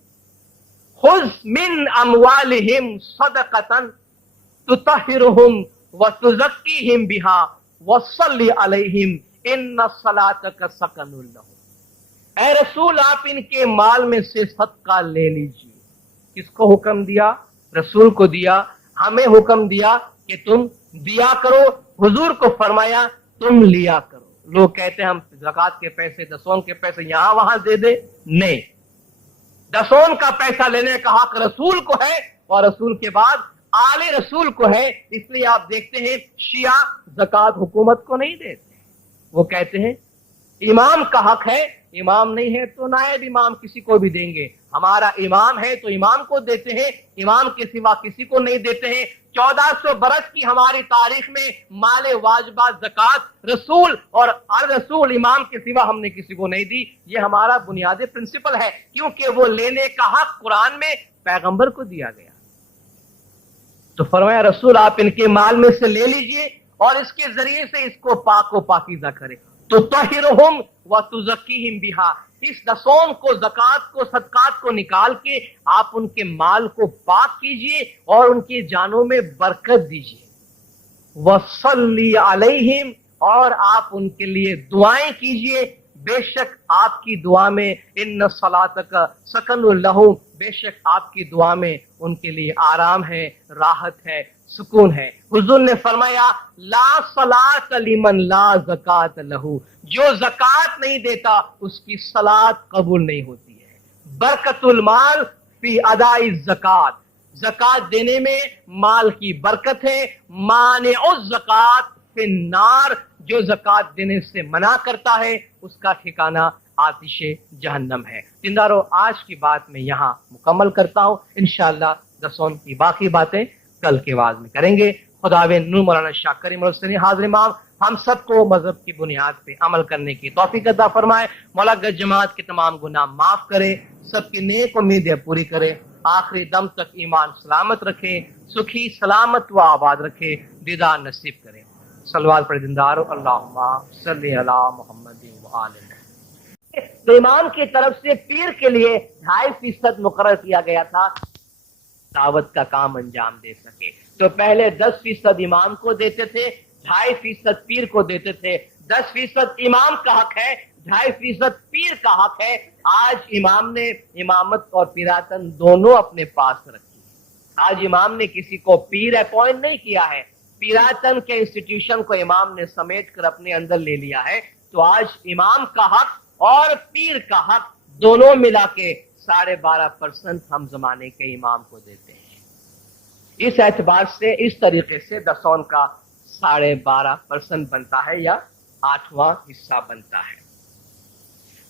खुज़ मिन अमवालिहिम सदक़तन तुतहिरुहुम व तुज़क्कीहिम बिहा व सल्ली अलैहिम इन्ना सलातक सकनुल लहुम। ऐ रसूल, आप इनके माल में से सदका ले लीजिए। किसको हुक्म दिया? रसूल को दिया। हमें हुक्म दिया कि तुम दिया करो। हुजूर को फरमाया तुम लिया करो। लोग कहते हैं हम ज़कात के पैसे, दसों के पैसे यहां वहां दे दे। नहीं, दसों का पैसा लेने का हक रसूल को है और रसूल के बाद आले रसूल को है। इसलिए आप देखते हैं शिया ज़कात हुकूमत को नहीं देते। वो कहते हैं इमाम का हक है, इमाम नहीं है तो नायब इमाम किसी को भी देंगे। हमारा इमाम है तो इमाम को देते हैं, इमाम के सिवा किसी को नहीं देते हैं। 1400 बरस की हमारी तारीख में माले वाजिबा ज़कात रसूल और अल रसूल इमाम के सिवा हमने किसी को नहीं दी। ये हमारा बुनियादी प्रिंसिपल है, क्योंकि वो लेने का हक कुरान में पैगंबर को दिया गया। तो फरमाया रसूल आप इनके माल में से ले लीजिए और इसके जरिए से इसको पाक व पाकीज़ा करें। तो तहिरुहुम व तुज़क्कीहिम बिहा, इस दसों को, ज़कात को, सदकात को निकाल के आप उनके माल को पाक कीजिए और उनकी जानों में बरकत दीजिए। वसल्ली अलैहिम, और आप उनके लिए दुआएं कीजिए। बेशक आपकी दुआ में इन्ना सलातक सकनुल लहुम, बेशक आपकी दुआ में उनके लिए आराम है, राहत है, सुकून है। हुजूर ने फरमाया ला सलात लिमन ला ज़कात लहू, जो ज़कात नहीं देता उसकी सलात कबूल नहीं होती है। बरकतुल माल फी अदाई ज़कात, ज़कात देने में माल की बरकत है। मानिउज़ ज़कात फिन्नार, जो ज़कात देने से मना करता है उसका ठिकाना आतिशे जहन्नम है। जिंदारो, आज की बात मैं यहाँ मुकम्मल करता हूँ। इंशाअल्लाह दसों की बाकी बातें कल के वाज में करेंगे। खुदावे नूर मौलाना शाह करीम हाज़िर इमाम हम सबको मजहब की बुनियाद पे अमल करने की तौफीक अता फरमाए। मौला गज जमात के तमाम गुनाह माफ करे, सबकी नेक उम्मीदें पूरी करे, आखिरी दम तक ईमान सलामत रखे, सुखी सलामत व आबाद रखे, दीदार नसीब करे। सलवात पर जिंदार अल्लाहुम्मा सल्ली अला मुहम्मद व आले। तो इमाम की तरफ से पीर के लिए 2.5% मुकर्रर किया गया था दावत का काम अंजाम दे सके। तो पहले 10% इमाम को देते थे, 2.5% पीर को देते थे। 10% इमाम का हक है, 2.5% पीर का हक है। आज इमाम ने इमामत और पीरातन दोनों अपने पास रखी। आज इमाम ने किसी को पीर अपॉइंट नहीं किया है, पीरातन के इंस्टीट्यूशन को इमाम ने समेट कर अपने अंदर ले लिया है। तो आज इमाम का हक और पीर का हक दोनों मिला के 12.5% हम जमाने के इमाम को देते हैं। इस एतबार से इस तरीके से दसौन का 12.5% बनता है या 8वां हिस्सा बनता है।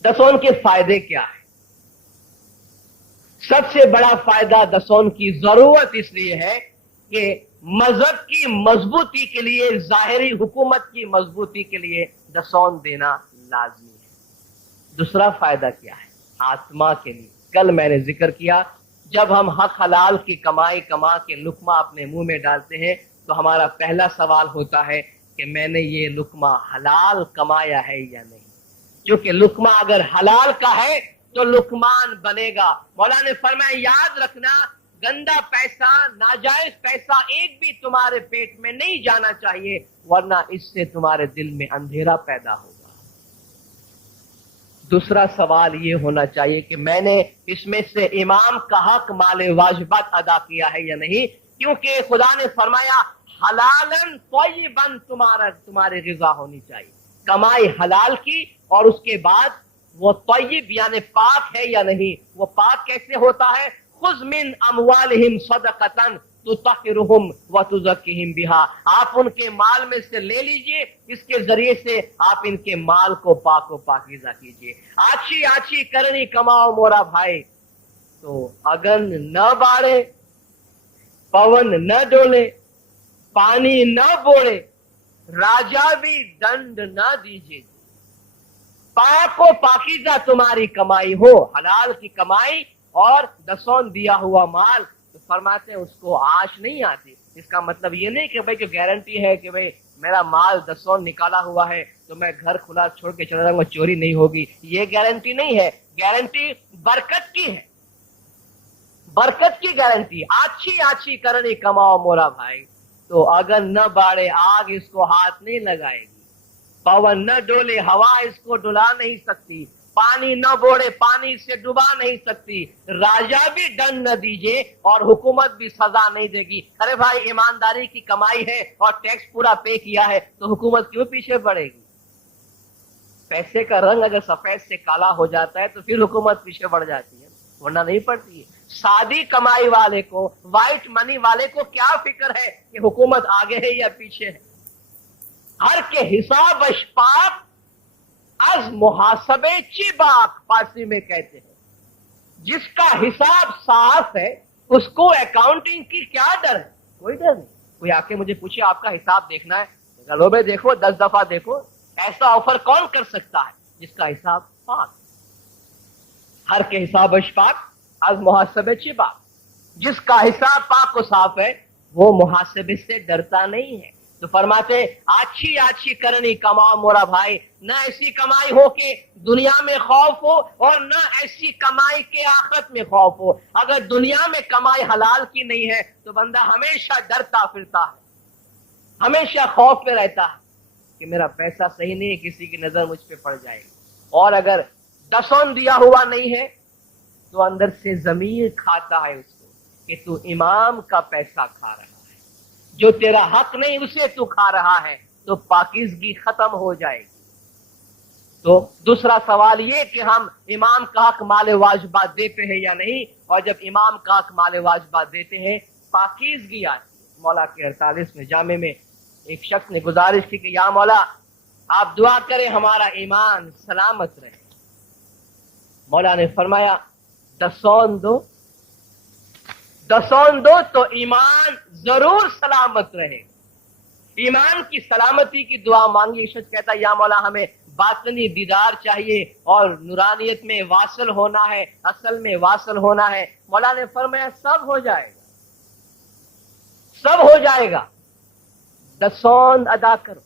दसौन के फायदे क्या है? सबसे बड़ा फायदा दसौन की जरूरत इसलिए है कि मजहब की मजबूती के लिए, जाहिरी हुकूमत की मजबूती के लिए दसौन देना लाजमी है। दूसरा फायदा क्या है? आत्मा के लिए। कल मैंने जिक्र किया, जब हम हक हलाल की कमाई कमा के लुकमा अपने मुंह में डालते हैं तो हमारा पहला सवाल होता है कि मैंने ये लुकमा हलाल कमाया है या नहीं। क्योंकि लुकमा अगर हलाल का है तो लुकमान बनेगा। मौला ने फरमाया याद रखना, गंदा पैसा, नाजायज पैसा एक भी तुम्हारे पेट में नहीं जाना चाहिए, वरना इससे तुम्हारे दिल में अंधेरा पैदा होगा। दूसरा सवाल ये होना चाहिए कि मैंने इसमें से इमाम का हक माले वाजिबात अदा किया है या नहीं, क्योंकि खुदा ने फरमाया हलालन तय्यबन तुम्हारी ग़िज़ा होनी चाहिए, कमाई हलाल की और उसके बाद वो तय्यब यानी पाक है या नहीं। वो पाक कैसे होता है? खुज़ मिन अमवालिहिम सदक़तन तुतहिरुहुम व तुज़क्किहिम बिहा। आप उनके माल में से ले लीजिए, इसके जरिए से आप इनके माल को पाक व पाकीज़ा कीजिए। आछी आछी करनी कमाओ मोरा भाई, तो अगन न बाढ़े, पवन न डोले, पानी न बोले, राजा भी दंड न दीजिए। पाक व पाकीज़ा तुम्हारी कमाई हो, हलाल की कमाई और दसौन दिया हुआ माल। तो फरमाते हैं उसको आश नहीं आती। इसका मतलब ये नहीं कि भाई जो गारंटी है कि भाई मेरा माल दसौन निकाला हुआ है तो मैं घर खुला छोड़ के चला जाऊंगा, चोरी नहीं होगी, ये गारंटी नहीं है। गारंटी बरकत की है, बरकत की गारंटी। आछी आछी करनी कमाओ मोरा भाई, तो अगर न बाढ़े आग इसको हाथ नहीं लगाएगी, पवन न डोले हवा इसको डुला नहीं सकती, पानी न बोड़े पानी इसे डुबा नहीं सकती, राजा भी दंड न दीजिए और हुकूमत भी सजा नहीं देगी। अरे भाई ईमानदारी की कमाई है और टैक्स पूरा पे किया है तो हुकूमत क्यों पीछे बढ़ेगी? पैसे का रंग अगर सफेद से काला हो जाता है तो फिर हुकूमत पीछे बढ़ जाती है, वरना नहीं पड़ती है। सादी कमाई वाले को, व्हाइट मनी वाले को क्या फिक्र है कि हुकूमत आगे है या पीछे है। हर के हिसाब अशपाक आज मुहासबे चिबाक फारसी में कहते हैं। जिसका हिसाब साफ है उसको अकाउंटिंग की क्या डर है? कोई डर नहीं। कोई आके मुझे पूछे आपका हिसाब देखना है, लो भाई देखो 10 दफा देखो। ऐसा ऑफर कौन कर सकता है जिसका हिसाब पाक? हर के हिसाब अशपाक आज मुहासबे चिबाक। जिसका हिसाब पाक और साफ है वो मुहासबे से डरता नहीं है। तो फरमाते आछी आछी करनी कमाओ मोरा भाई, न ऐसी कमाई हो कि दुनिया में खौफ हो और न ऐसी कमाई के आखिरत में खौफ हो। अगर दुनिया में कमाई हलाल की नहीं है तो बंदा हमेशा डरता फिरता है, हमेशा खौफ में रहता है कि मेरा पैसा सही नहीं है, किसी की नजर मुझ पे पड़ जाएगी। और अगर दसौन दिया हुआ नहीं है तो अंदर से जमीर खाता है उसको कि तू इमाम का पैसा खा रहा है, जो तेरा हक नहीं उसे तू खा रहा है, तो पाकीज़गी खत्म हो जाएगी। तो दूसरा सवाल ये कि हम इमाम का हक माले वाजिबात देते हैं या नहीं, और जब इमाम का हक माले वाजिबात देते हैं पाकीज़गी आती है। मौला के 48वें जामे में एक शख्स ने गुजारिश की कि या मौला आप दुआ करें हमारा ईमान सलामत रहे। मौला ने फरमाया दसौन दो, दसौन दो तो ईमान जरूर सलामत रहे। ईमान की सलामती की दुआ मांगी। शख्स कहता या मौला हमें बातनी दीदार चाहिए और नूरानियत में वासल होना है, असल में वासल होना है। मौला ने फरमाया सब हो जाएगा, सब हो जाएगा। दसौन अदा करो।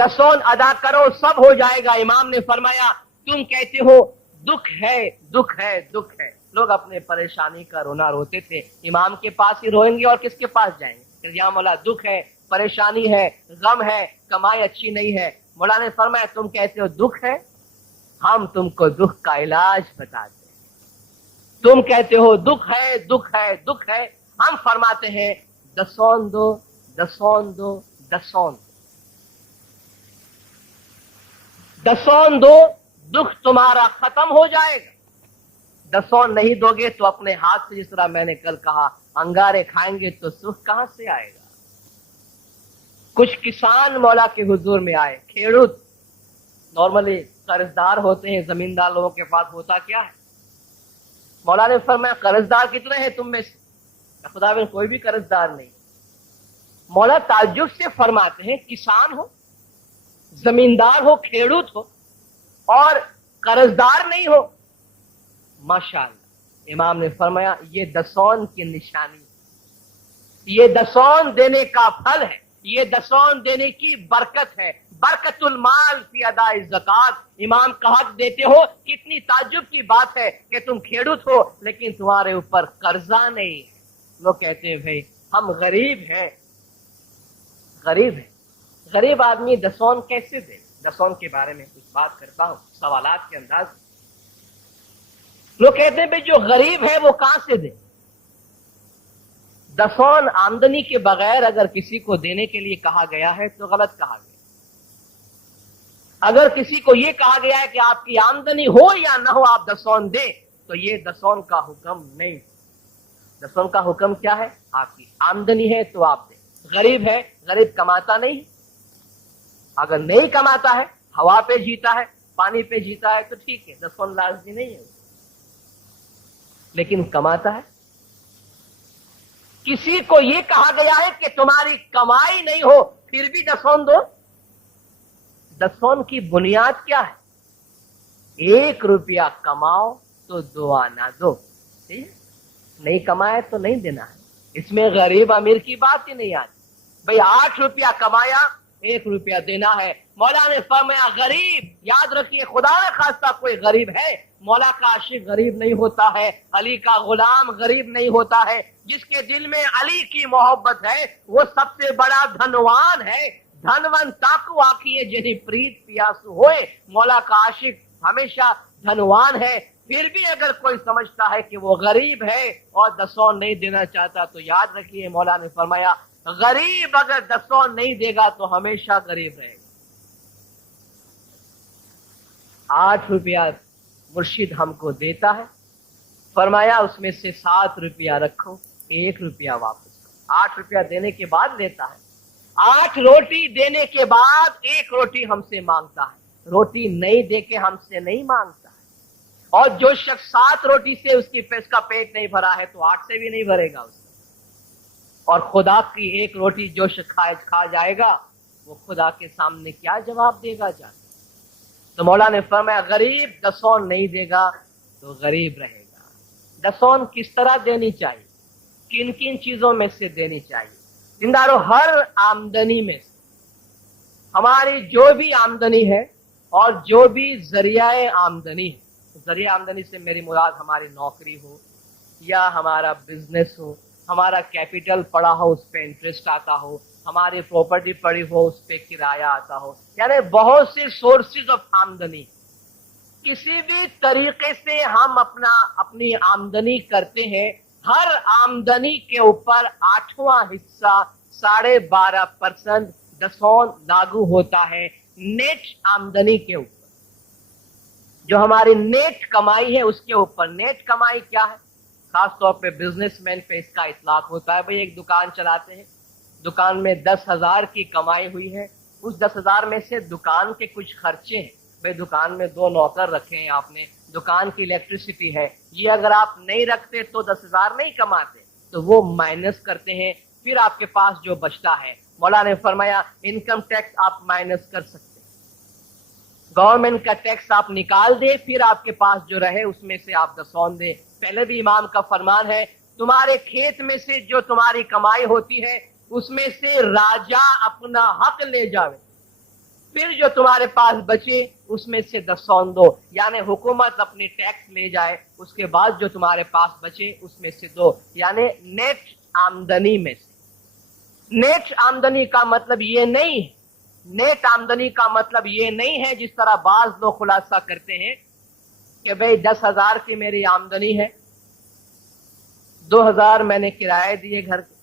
दसौन अदा करो, सब हो जाएगा। इमाम ने फरमाया तुम कहते हो दुख है, दुख है, दुख है। लोग अपने परेशानी का रोना रोते थे, इमाम के पास ही रोएंगे और किसके पास जाएंगे? या मौला दुख है, परेशानी है, गम है, कमाई अच्छी नहीं है। मौला ने फरमाया तुम कहते हो दुख है, हम तुमको दुख का इलाज बताते हैं। तुम कहते हो दुख है, दुख है, दुख है, हम फरमाते हैं दसौन दो, दसौन दो, दसौन, दसौन दो, दुख तुम्हारा खत्म हो जाएगा। दसौन नहीं दोगे तो अपने हाथ से, जिस तरह मैंने कल कहा, अंगारे खाएंगे तो सुख कहां से आएगा? कुछ किसान मौला के हुजूर में आए, खेडूत, नॉर्मली कर्जदार होते हैं, जमींदार लोगों के पास होता क्या है? मौला ने फरमाया कर्जदार कितने हैं तुम में से? खुदा में कोई भी कर्जदार नहीं। मौला ताज्जुब से फरमाते हैं किसान हो, जमींदार हो, खेडूत हो और कर्जदार नहीं हो, माशाअल्लाह। इमाम ने फरमाया ये दसौन की निशानी, ये दसौन देने का फल है, ये दसौन देने की बरकत है। बरकतुल माल फी अदाई ज़कात। इमाम का हक देते हो, कितनी ताज्जुब की बात है कि तुम खेडूत हो लेकिन तुम्हारे ऊपर कर्जा नहीं है। लोग कहते हैं भाई हम गरीब हैं, गरीब है, गरीब आदमी दसौन कैसे दे? दसौन के बारे में कुछ बात करता हूं सवालात के अंदाज। लोग कहते हैं भाई जो गरीब है वो कहां से दे? दसौन आमदनी के बगैर अगर किसी को देने के लिए कहा गया है तो गलत कहा गया। अगर किसी को यह कहा गया है कि आपकी आमदनी हो या ना हो आप दसौन दे, तो ये दसौन का हुक्म नहीं। दसौन का हुक्म क्या है? आपकी आमदनी है तो आप दे। गरीब है, गरीब कमाता नहीं, अगर नहीं कमाता है, हवा पे जीता है, पानी पे जीता है तो ठीक है, दसौन लाजमी नहीं है। लेकिन कमाता है, किसी को यह कहा गया है कि तुम्हारी कमाई नहीं हो फिर भी दसौन दो। दसौन की बुनियाद क्या है? 1 रुपया कमाओ तो 2 आना दो, ठीक है? नहीं कमाए तो नहीं देना है। इसमें गरीब अमीर की बात ही नहीं आती। भाई 8 रुपया कमाया, 1 रुपया देना है। मौला ने फरमाया गरीब, याद रखिए खुदा न खास्ता कोई गरीब है, मौला का आशिक गरीब नहीं होता है, अली का गुलाम गरीब नहीं होता है। जिसके दिल में अली की मोहब्बत है वो सबसे बड़ा धनवान है। धनवन ताकू आखिए जिन्हें प्रीत पियासु होए। मौला का आशिक हमेशा धनवान है। फिर भी अगर कोई समझता है कि वो गरीब है और दसौन नहीं देना चाहता तो याद रखिए मौला ने फरमाया गरीब अगर दसौन नहीं देगा तो हमेशा गरीब रहेगा। 8 रुपया मुर्शिद हमको देता है, फरमाया उसमें से 7 रुपया रखो, 1 रुपया वापस करो। 8 रुपया देने के बाद लेता है, 8 रोटी देने के बाद 1 रोटी हमसे मांगता है। रोटी नहीं दे के हमसे नहीं मांगता है। और जो शख्स 7 रोटी से उसका पेट नहीं भरा है तो 8 से भी नहीं भरेगा उसका। और खुदा की 1 रोटी जो शख्स खा जाएगा वो खुदा के सामने क्या जवाब देगा जाकर? तो मौला ने फरमाया गरीब दसौन नहीं देगा तो गरीब रहेगा। दसौन किस तरह देनी चाहिए? किन किन चीजों में से देनी चाहिए? जिंदारो हर आमदनी में से, हमारी जो भी आमदनी है और जो भी जरियाए आमदनी है, जरिया आमदनी से मेरी मुराद हमारी नौकरी हो या हमारा बिजनेस हो, हमारा कैपिटल पड़ा हो उस पे इंटरेस्ट आता हो, हमारी प्रॉपर्टी पड़ी हो उस पे किराया आता हो, यानी बहुत से सोर्सेज ऑफ आमदनी। किसी भी तरीके से हम अपनी आमदनी करते हैं, हर आमदनी के ऊपर 8वां हिस्सा 12.5% दसौन लागू होता है नेट आमदनी के ऊपर। जो हमारी नेट कमाई है उसके ऊपर। नेट कमाई क्या है? खास तौर पे बिजनेसमैन पे इसका इतलाक होता है। भाई एक दुकान चलाते हैं, दुकान में 10,000 की कमाई हुई है, उस 10,000 में से दुकान के कुछ खर्चे हैं। भाई दुकान में 2 नौकर रखे हैं आपने, दुकान की इलेक्ट्रिसिटी है, ये अगर आप नहीं रखते तो 10,000 नहीं कमाते, तो वो माइनस करते हैं। फिर आपके पास जो बचता है, मौला ने फरमाया इनकम टैक्स आप माइनस कर सकते हैं, गवर्नमेंट का टैक्स आप निकाल दे, फिर आपके पास जो रहे उसमें से आप दसौन दे। पहले भी इमाम का फरमान है तुम्हारे खेत में से जो तुम्हारी कमाई होती है उसमें से राजा अपना हक ले जावे। پھر جو تمہارے پاس بچے اس میں سے دسون دو، یعنی حکومت اپنی ٹیکس لے جائے، اس کے بعد جو تمہارے پاس بچے اس میں سے دو، یعنی نیٹ آمدنی میں سے۔ نیٹ آمدنی کا مطلب یہ نہیں، نیٹ آمدنی کا مطلب یہ نہیں ہے جس طرح بعض لوگ خلاصہ کرتے ہیں کہ بھئی 10,000 کی میری آمدنی ہے، 2,000 میں نے کرایہ دیے گھر کے،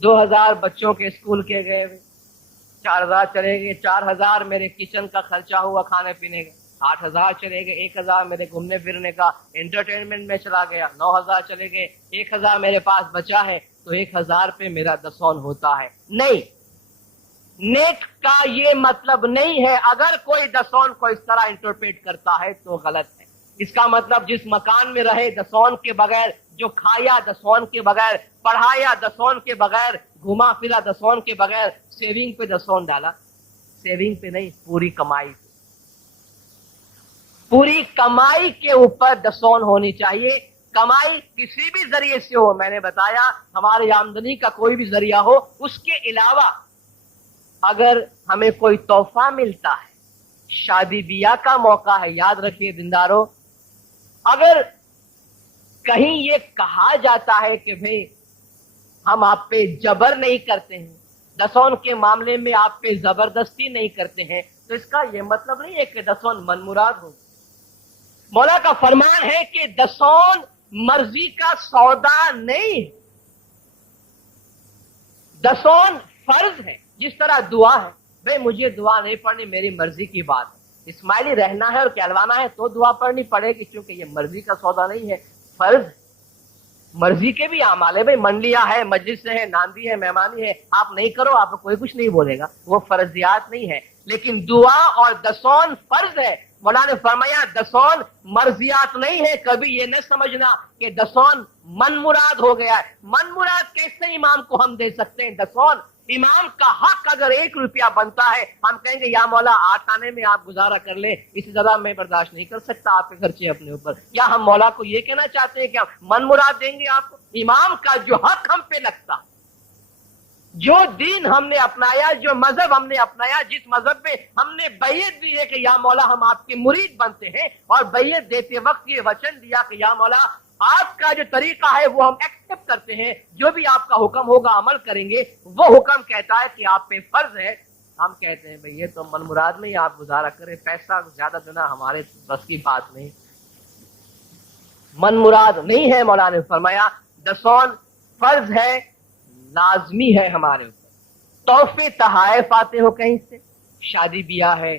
2,000 بچوں کے اسکول کے گئے، 4,000 چلے گئے، 4,000 میرے کچن کا خرچہ ہوا کھانے پینے کا، 8,000 چلے گئے، 1,000 میرے گھومنے پھرنے کا انٹرٹینمنٹ میں چلا گیا، 9,000 چلے گئے، 1,000 میرے پاس بچا ہے تو 1,000 پہ میرا دسون ہوتا ہے۔ نہیں، نیٹ کا یہ مطلب نہیں ہے۔ اگر کوئی دسون کو اس طرح انٹرپریٹ کرتا ہے تو غلط ہے۔ اس کا مطلب جس مکان میں رہے دسون کے بغیر، جو کھایا دسون کے بغیر، پڑھایا دسون کے بغیر، گھما پھرا دسون کے بغیر، سیونگ پہ دسون ڈالا، سیونگ پہ نہیں، پوری کمائی پہ، پوری کمائی کے اوپر دسون ہونی چاہیے۔ کمائی کسی بھی ذریعے سے ہو، میں نے بتایا ہماری آمدنی کا کوئی بھی ذریعہ ہو، اس کے علاوہ اگر ہمیں کوئی تحفہ ملتا ہے، شادی بیاہ کا موقع ہے، یاد رکھیے دیندارو، اگر کہیں یہ کہا جاتا ہے کہ بھئی ہم آپ پہ جبر نہیں کرتے ہیں، دسون کے معاملے میں آپ پہ زبردستی نہیں کرتے ہیں، تو اس کا یہ مطلب نہیں ہے کہ دسون من مراد ہو۔ مولا کا فرمان ہے کہ دسون مرضی کا سودا نہیں، دسون فرض ہے، جس طرح دعا ہے۔ بھئی مجھے دعا نہیں پڑھنی، میری مرضی کی بات ہے، اسماعیلی رہنا ہے اور کہلوانا ہے تو دعا پڑھنی پڑے گی، کیونکہ یہ مرضی کا سودا نہیں ہے، فرض مرضی کے بھی اعمال ہے۔ بھئی منڈیا ہے، مجلس ہے، ناندی ہے، مہمانی ہے، آپ نہیں کرو، آپ کو کوئی کچھ نہیں بولے گا، وہ فرضیات نہیں ہے، لیکن دعا اور دسون فرض ہے۔ مولا نے فرمایا دسون مرضیات نہیں ہے۔ کبھی یہ نہ سمجھنا کہ دسون من مراد ہو گیا ہے۔ من مراد کیسے امام کو ہم دے سکتے ہیں؟ دسون امام کا حق اگر 1 روپیہ بنتا ہے، ہم کہیں گے یا مولا 8 آنے میں آپ گزارا کر لیں، اس سے زیادہ میں برداشت نہیں کر سکتا آپ کے خرچے اپنے اوپر۔ یا ہم مولا کو یہ کہنا چاہتے ہیں کہ ہم من مراد دیں گے آپ کو؟ امام کا جو حق ہم پہ لگتا، جو دین ہم نے اپنایا، جو مذہب ہم نے اپنایا، جس مذہب پہ ہم نے بیعت دی ہے کہ یا مولا ہم آپ کے مرید بنتے ہیں، اور بیعت دیتے وقت یہ وچن دیا کہ یا مولا آپ کا جو طریقہ ہے وہ ہم ایکسپٹ کرتے ہیں، جو بھی آپ کا حکم ہوگا عمل کریں گے، وہ حکم کہتا ہے کہ آپ پہ فرض ہے، ہم کہتے ہیں بھئی یہ تو من مراد نہیں، آپ گزارا کریں، پیسہ زیادہ دینا ہمارے بس کی بات نہیں، من مراد نہیں ہے۔ مولا نے فرمایا دسون فرض ہے، لازمی ہے ہمارے اوپر۔ تحفے تحائف آتے ہو کہیں سے، شادی بیاہ ہے،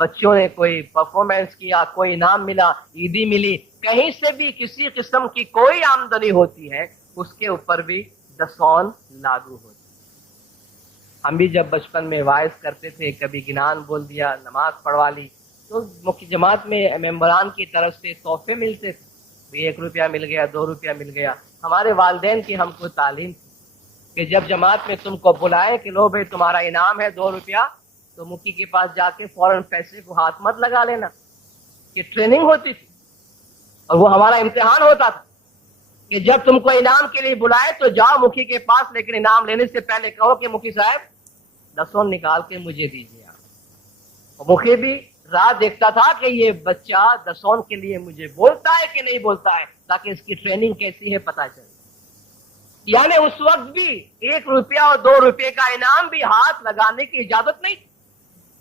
بچوں نے کوئی پرفارمنس کیا، کوئی انعام ملا، عیدی ملی، کہیں سے بھی کسی قسم کی کوئی آمدنی ہوتی ہے، اس کے اوپر بھی دسون لاگو ہوتی ہے۔ ہم بھی جب بچپن میں وائز کرتے تھے، کبھی گنان بول دیا، نماز پڑھوا لی، تو مکھی جماعت میں ممبران کی طرف سے تحفے ملتے تھے، 1 روپیہ مل گیا، 2 روپیہ مل گیا۔ ہمارے والدین کی ہم کو تعلیم تھی کہ جب جماعت میں تم کو بلائے کہ لو بھائی تمہارا انعام ہے 2 روپیہ، تو مکی کے پاس جا کے فوراً پیسے کو ہاتھ مت لگا لینا۔ یہ ٹریننگ ہوتی تھی اور وہ ہمارا امتحان ہوتا تھا کہ جب تم کو انعام کے لیے بلائے تو جاؤ مکی کے پاس، لیکن انعام لینے سے پہلے کہو کہ مکی صاحب دسون نکال کے مجھے دیجیے۔ اور مکی بھی راہ دیکھتا تھا کہ یہ بچہ دسون کے لیے مجھے بولتا ہے کہ نہیں بولتا ہے، تاکہ اس کی ٹریننگ کیسی ہے پتہ چلے۔ یعنی اس وقت بھی 1 روپیہ اور 2 روپے کا انعام بھی ہاتھ لگانے کی اجازت نہیں۔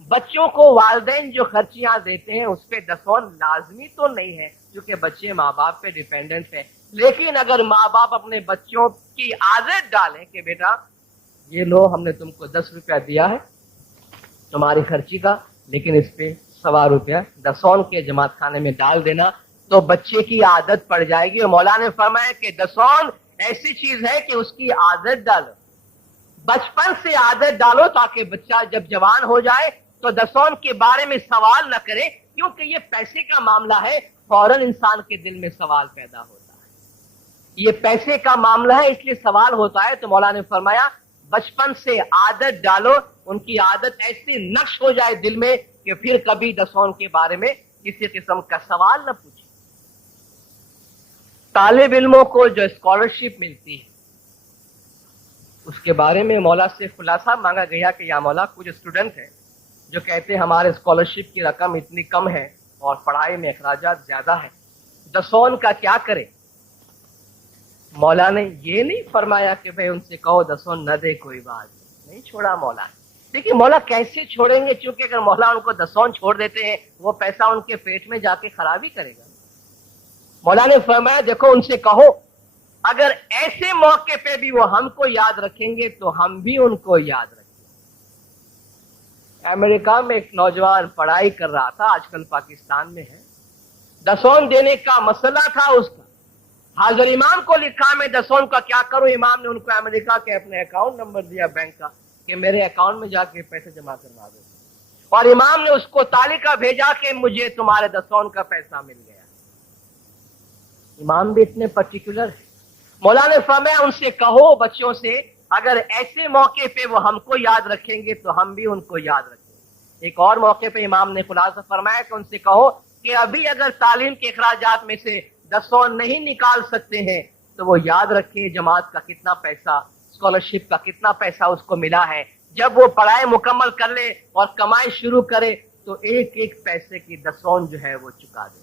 بچوں کو والدین جو خرچیاں دیتے ہیں اس پہ دسون لازمی تو نہیں ہے، کیونکہ بچے ماں باپ پہ ڈیپینڈنٹ ہیں، لیکن اگر ماں باپ اپنے بچوں کی عادت ڈالیں کہ بیٹا یہ لو ہم نے تم کو 10 روپیہ دیا ہے تمہاری خرچی کا، لیکن اس پہ 1.25 روپیہ دسون کے جماعت خانے میں ڈال دینا، تو بچے کی عادت پڑ جائے گی۔ اور مولا نے فرمایا کہ دسون ایسی چیز ہے کہ اس کی عادت ڈالو، بچپن سے عادت ڈالو، تاکہ بچہ جب جوان ہو جائے تو دسون کے بارے میں سوال نہ کرے، کیونکہ یہ پیسے کا معاملہ ہے، فوراً انسان کے دل میں سوال پیدا ہوتا ہے۔ یہ پیسے کا معاملہ ہے اس لیے سوال ہوتا ہے، تو مولا نے فرمایا بچپن سے عادت ڈالو، ان کی عادت ایسی نقش ہو جائے دل میں کہ پھر کبھی دسون کے بارے میں کسی قسم کا سوال نہ پوچھے۔ طالب علموں کو جو اسکالرشپ ملتی ہے اس کے بارے میں مولا سے خلاصہ مانگا گیا کہ یا مولا کچھ اسٹوڈنٹ ہیں جو کہتے ہیں ہمارے اسکالرشپ کی رقم اتنی کم ہے اور پڑھائی میں اخراجات زیادہ ہے، دسون کا کیا کرے؟ مولا نے یہ نہیں فرمایا کہ بھئی ان سے کہو دسون نہ دے، کوئی بات نہیں چھوڑا مولا نے۔ دیکھیے مولا کیسے چھوڑیں گے، چونکہ اگر مولا ان کو دسون چھوڑ دیتے ہیں وہ پیسہ ان کے پیٹ میں جا کے خرابی کرے گا۔ مولا نے فرمایا دیکھو ان سے کہو اگر ایسے موقع پہ بھی وہ ہم کو یاد رکھیں گے تو ہم بھی ان کو یاد رکھیں گے۔ امریکہ میں ایک نوجوان پڑھائی کر رہا تھا، آج کل پاکستان میں ہے، دسون دینے کا مسئلہ تھا اس کا، حاضر امام کو لکھا میں دسون کا کیا کروں، امام نے ان کو امریکہ کے اپنے اکاؤنٹ نمبر دیا بینک کا کہ میرے اکاؤنٹ میں جا کے پیسے جمع کروا دو، اور امام نے اس کو تعلقہ بھیجا کہ مجھے تمہارے دسون کا پیسہ مل گیا۔ امام بھی اتنے پرٹیکولر ہے۔ مولا نے فرمایا ان سے کہو بچوں سے اگر ایسے موقع پہ وہ ہم کو یاد رکھیں گے تو ہم بھی ان کو یاد رکھیں گے۔ ایک اور موقع پہ امام نے خلاصہ فرمایا کہ ان سے کہو کہ ابھی اگر تعلیم کے اخراجات میں سے دسون نہیں نکال سکتے ہیں تو وہ یاد رکھیں جماعت کا کتنا پیسہ، اسکالرشپ کا کتنا پیسہ اس کو ملا ہے، جب وہ پڑھائی مکمل کر لے اور کمائی شروع کرے تو ایک ایک پیسے کی دسون جو ہے وہ چکا دے،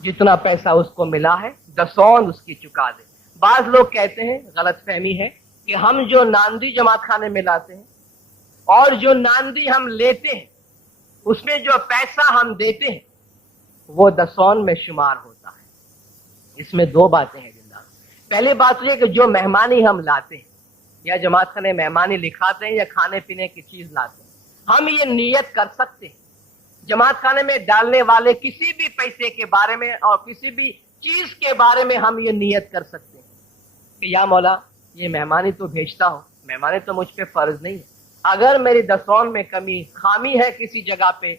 جتنا پیسہ اس کو ملا ہے دسون اس کی چکا دے۔ بعض لوگ کہتے ہیں، غلط فہمی ہے، کہ ہم جو ناندی جماعت خانے میں لاتے ہیں اور جو ناندی ہم لیتے ہیں اس میں جو پیسہ ہم دیتے ہیں وہ دسون میں شمار ہوتا ہے۔ اس میں دو باتیں ہیں زندہ۔ پہلی بات یہ کہ جو مہمانی ہم لاتے ہیں یا جماعت خانے مہمانی لکھاتے ہیں یا کھانے پینے کی چیز لاتے ہیں، ہم یہ نیت کر سکتے ہیں جماعت خانے میں ڈالنے والے کسی بھی پیسے کے بارے میں اور کسی بھی چیز کے بارے میں ہم یہ نیت کر سکتے ہیں کہ یا مولا یہ مہمانی تو بھیجتا ہو، مہمانی تو مجھ پہ فرض نہیں ہے، اگر میری دسون میں کمی خامی ہے کسی جگہ پہ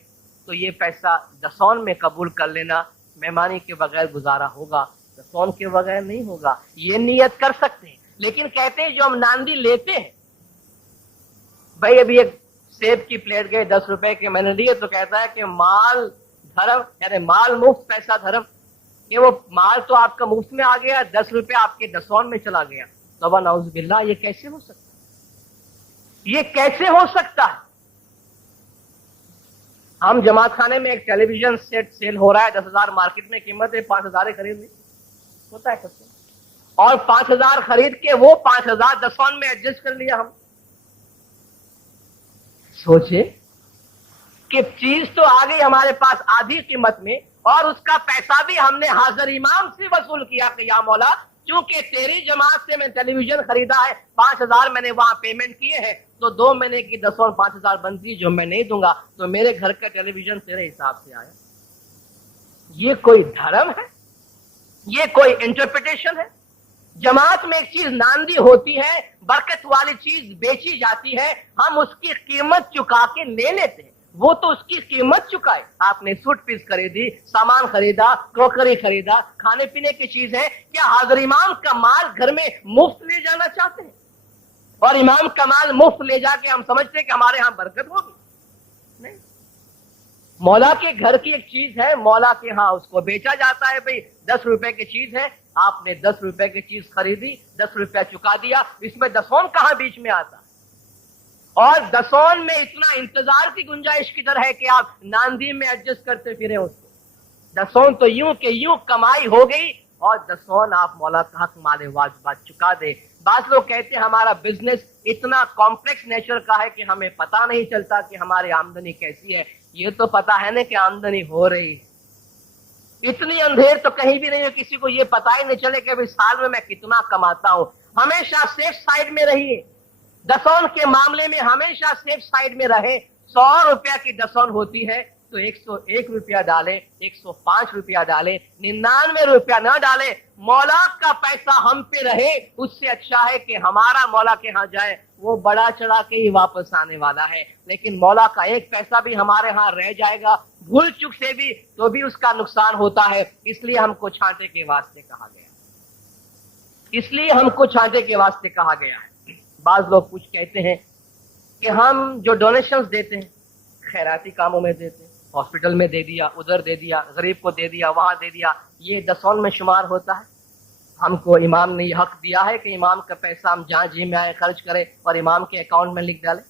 تو یہ پیسہ دسون میں قبول کر لینا، مہمانی کے بغیر گزارا ہوگا، دسون کے بغیر نہیں ہوگا، یہ نیت کر سکتے ہیں۔ لیکن کہتے ہیں جو ہم ناندی لیتے ہیں، بھائی ابھی ایک سیب کی پلیٹ گئے 10 روپے کے میں نے لیے تو کہتا ہے کہ مال دھرم، یعنی مال مفت پیسہ دھرم، کہ وہ مال تو آپ کا مفت میں آ گیا، 10 روپے آپ کے دسون میں چلا گیا، توبہ نعوذ باللہ، یہ کیسے ہو سکتا ہے؟ یہ کیسے ہو سکتا ہے؟ ہم جماعت خانے میں ایک ٹیلی ویژن سیٹ سیل ہو رہا ہے 10,000 مارکیٹ میں قیمت ہے، 5,000 خرید لی ہوتا ہے سب سے، اور 5,000 خرید کے وہ 5,000 دسون میں ایڈجسٹ کر لیا ہم۔ سوچے کہ چیز تو آ گئی ہمارے پاس آدھی قیمت میں اور اس کا پیسہ بھی ہم نے حاضر امام سے وصول کیا کہ یا مولا چونکہ تیری جماعت سے میں ٹیلی ویژن خریدا ہے، 5,000 میں نے وہاں پیمنٹ کیے ہیں تو 2 مہینے کی دسون 5,000 بنتی جو میں نہیں دوں گا، تو میرے گھر کا ٹیلی ویژن تیرے حساب سے آیا۔ یہ کوئی دھرم ہے؟ یہ کوئی انٹرپریٹیشن ہے؟ جماعت میں ایک چیز ناندی ہوتی ہے، برکت والی چیز بیچی جاتی ہے، ہم اس کی قیمت چکا کے لے لیتے ہیں، وہ تو اس کی قیمت چکائے۔ آپ نے سوٹ پیس خریدی، سامان خریدا، کروکری خریدا، کھانے پینے کی چیز ہے، کیا حاضر امام کا مال گھر میں مفت لے جانا چاہتے ہیں؟ اور امام کا مال مفت لے جا کے ہم سمجھتے ہیں کہ ہمارے ہاں برکت ہوگی؟ نہیں، مولا کے گھر کی ایک چیز ہے، مولا کے ہاں اس کو بیچا جاتا ہے، بھئی 10 روپے کی چیز ہے، آپ نے 10 روپے کی چیز خریدی، 10 روپے چکا دیا، اس میں دسون کہاں بیچ میں آتا؟ اور دسون میں اتنا انتظار کی گنجائش کدھر ہے کہ آپ ناندی میں ایڈجسٹ کرتے پھریں اس کو؟ دسون تو یوں کہ یوں کمائی ہو گئی اور دسون آپ مولا کا حق مال واجبات چکا دے۔ بعض لوگ کہتے ہیں ہمارا بزنس اتنا کمپلیکس نیچر کا ہے کہ ہمیں پتہ نہیں چلتا کہ ہماری آمدنی کیسی ہے۔ یہ تو پتا ہے نا کہ آمدنی ہو رہی ہے، اتنی اندھیر تو کہیں بھی نہیں ہے، کسی کو یہ پتا ہی نہیں چلے کہ ابھی سال میں کتنا کماتا ہوں۔ ہمیشہ سیف سائیڈ میں رہیے، دسون کے معاملے میں ہمیشہ سیف سائیڈ میں رہے۔ 100 روپیہ کی دسون ہوتی ہے تو 101 روپیہ ڈالے، 105 روپیہ ڈالے، 99 روپیہ نہ ڈالے، مولا کا پیسہ ہم پہ رہے، اس سے اچھا ہے کہ ہمارا مولا کے ہاں جائے، وہ بڑا چڑھا کے ہی واپس آنے والا ہے، لیکن مولا کا ایک پیسہ بھی ہمارے ہاں رہ جائے گا بھول چک سے بھی تو بھی اس کا نقصان ہوتا ہے، اس لیے ہم کو چھانٹے کے واسطے کہا گیا، اس لیے ہم کو چھانٹے کے واسطے کہا گیا ہے۔ بعض لوگ کچھ کہتے ہیں کہ ہم جو ڈونیشنز دیتے ہیں خیراتی کاموں میں دیتے ہیں، ہاسپٹل میں دے دیا، ادھر دے دیا، غریب کو دے دیا، وہاں دے دیا، یہ دسون میں شمار ہوتا ہے؟ ہم کو امام نے یہ حق دیا ہے کہ امام کا پیسہ ہم جہاں جی میں آئے خرچ کرے اور امام کے اکاؤنٹ میں لکھ ڈالے؟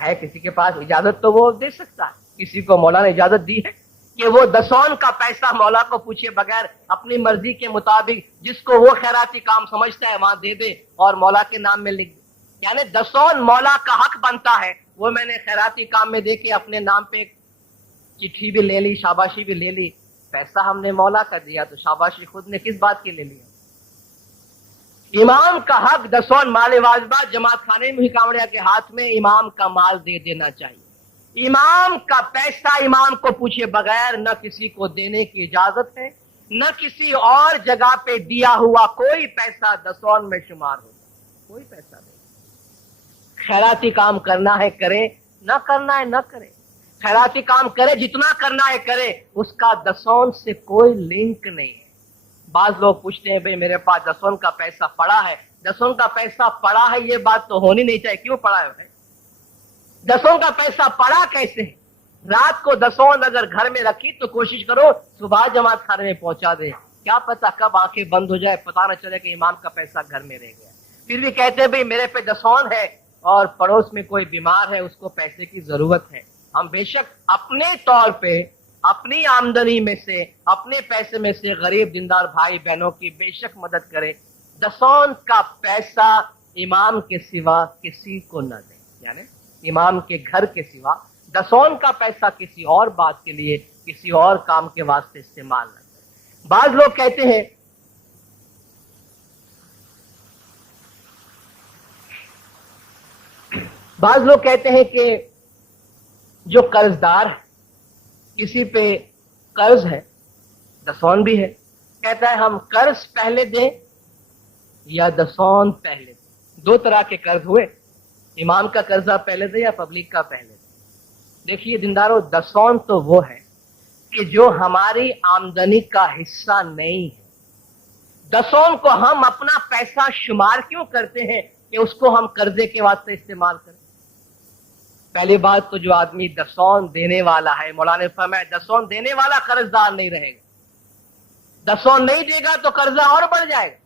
ہے کسی کے پاس اجازت تو وہ دے سکتا ہے. کسی کو مولا نے اجازت دی ہے کہ وہ دسون کا پیسہ مولا کو پوچھے بغیر اپنی مرضی کے مطابق جس کو وہ خیراتی کام سمجھتا ہے وہاں دے دے اور مولا کے نام میں لکھ دے. یعنی دسون مولا کا حق بنتا ہے. وہ میں نے خیراتی کام میں دے کے اپنے نام پہ چٹھی بھی لے لی, شاباشی بھی لے لی. پیسہ ہم نے مولا کا دیا تو شاباشی خود نے کس بات کی لے لی؟ امام کا حق دسون مال واجبہ جماعت خانے میں ہی کامڑیا کے ہاتھ میں امام کا مال دے دینا چاہیے. امام کا پیسہ امام کو پوچھے بغیر نہ کسی کو دینے کی اجازت ہے, نہ کسی اور جگہ پہ دیا ہوا کوئی پیسہ دسون میں شمار ہوتا. کوئی پیسہ نہیں. خیراتی کام کرنا ہے کرے, نہ کرنا ہے نہ کرے. خیراتی کام کرے, جتنا کرنا ہے کرے, اس کا دسون سے کوئی لنک نہیں ہے. بعض لوگ پوچھتے ہیں بھئی میرے پاس دسون کا پیسہ پڑا ہے. دسون کا پیسہ پڑا ہے یہ بات تو ہونی نہیں چاہیے. کیوں پڑا ہے بھائی؟ دسون کا پیسہ پڑا کیسے؟ رات کو دسون اگر گھر میں رکھی تو کوشش کرو صبح جماعت خانے میں پہنچا دے. کیا پتا کب آنکھیں بند ہو جائے, پتا نہ چلے کہ امام کا پیسہ گھر میں رہ گیا. پھر بھی کہتے ہیں بھئی میرے پہ دسون ہے اور پڑوس میں کوئی بیمار ہے, اس کو پیسے کی ضرورت ہے. ہم بے شک اپنے طور پہ اپنی آمدنی میں سے اپنے پیسے میں سے غریب دیندار بھائی بہنوں کی بے شک مدد کریں. دسون کا پیسہ امام کے سوا کسی کو نہ دیں. یعنی امام کے گھر کے سوا دسون کا پیسہ کسی اور بات کے لیے کسی اور کام کے واسطے استعمال نہ کریں. بعض لوگ کہتے ہیں کہ جو قرض دار ہے, کسی پہ قرض ہے, دسون بھی ہے, کہتا ہے ہم قرض پہلے دیں یا دسون پہلے دیں. دو طرح کے قرض ہوئے, امام کا قرضہ پہلے دے یا پبلک کا پہلے دے. دیکھیے دیندارو, دسون تو وہ ہے کہ جو ہماری آمدنی کا حصہ نہیں ہے. دسون کو ہم اپنا پیسہ شمار کیوں کرتے ہیں کہ اس کو ہم قرضے کے واسطے استعمال کریں؟ پہلی بات تو جو آدمی دسون دینے والا ہے, مولانا نے فرمایا دسون دینے والا قرض دار نہیں رہے گا. دسون نہیں دے گا تو قرضہ اور بڑھ جائے گا.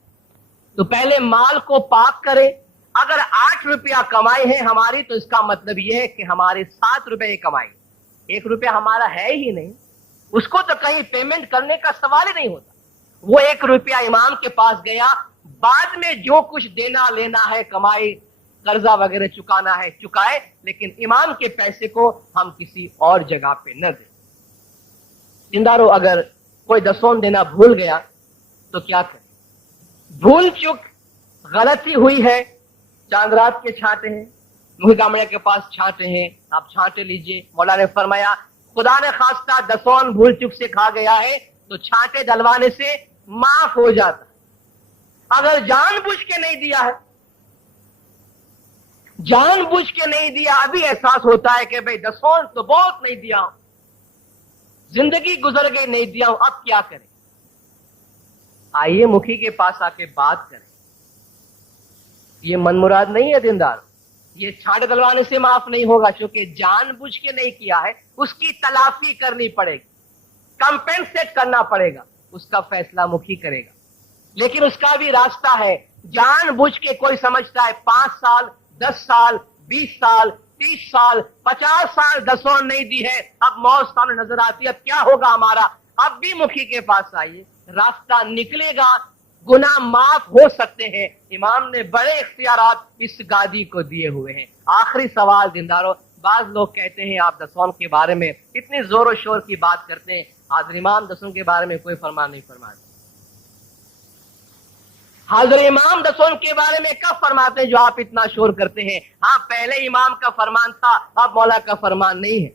تو پہلے مال کو پاک کرے. اگر 8 روپیہ کمائی ہے ہماری تو اس کا مطلب یہ ہے کہ ہماری 7 روپے کمائی, 1 روپیہ ہمارا ہے ہی نہیں. اس کو تو کہیں پیمنٹ کرنے کا سوال ہی نہیں ہوتا. وہ 1 روپیہ امام کے پاس گیا, بعد میں جو کچھ دینا لینا ہے کمائی, قرضہ وغیرہ چکانا ہے چکائے, لیکن امام کے پیسے کو ہم کسی اور جگہ پہ نہ دیں. زندارو, اگر کوئی دسون دینا بھول گیا تو کیا کرے؟ بھول چک غلطی ہوئی ہے, چاند رات کے چھانٹے ہیں, مہی گامڑے کے پاس چھانٹے ہیں, آپ چھانٹے لیجئے. مولا نے فرمایا خدا نے خواستہ دسون بھول چک سے کھا گیا ہے تو چھانٹے ڈلوانے سے معاف ہو جاتا. اگر جان بوجھ کے نہیں دیا ہے, جان بوجھ کے نہیں دیا, ابھی احساس ہوتا ہے کہ بھئی دسون تو بہت نہیں دیا ہوں, زندگی گزر گئی نہیں دیا ہوں, اب کیا کریں؟ آئیے مکھی کے پاس آ کے بات کریں. یہ من مراد نہیں ہے دیندار. یہ چھانٹے ڈلوانے سے معاف نہیں ہوگا, چونکہ جان بوجھ کے نہیں کیا ہے, اس کی تلافی کرنی پڑے گی, کمپنسیٹ کرنا پڑے گا, اس کا فیصلہ مکھی کرے گا. لیکن اس کا بھی راستہ ہے. جان بوجھ کے کوئی سمجھتا ہے 5 سال 10 سال 20 سال 30 سال 50 سال دسون نہیں دی ہے, اب موت سامنے نظر آتی ہے, اب کیا ہوگا ہمارا؟ اب بھی مکھی کے پاس آئیے, راستہ نکلے گا, گناہ معاف ہو سکتے ہیں. امام نے بڑے اختیارات اس گادی کو دیے ہوئے ہیں. آخری سوال دیندارو, بعض لوگ کہتے ہیں آپ دسون کے بارے میں اتنی زور و شور کی بات کرتے ہیں, حاضر امام دسون کے بارے میں کوئی فرمان نہیں فرماتے. حاضر امام دسون کے بارے میں کب فرماتے ہیں جو آپ اتنا شور کرتے ہیں؟ ہاں پہلے امام کا فرمان تھا, اب مولا کا فرمان نہیں ہے.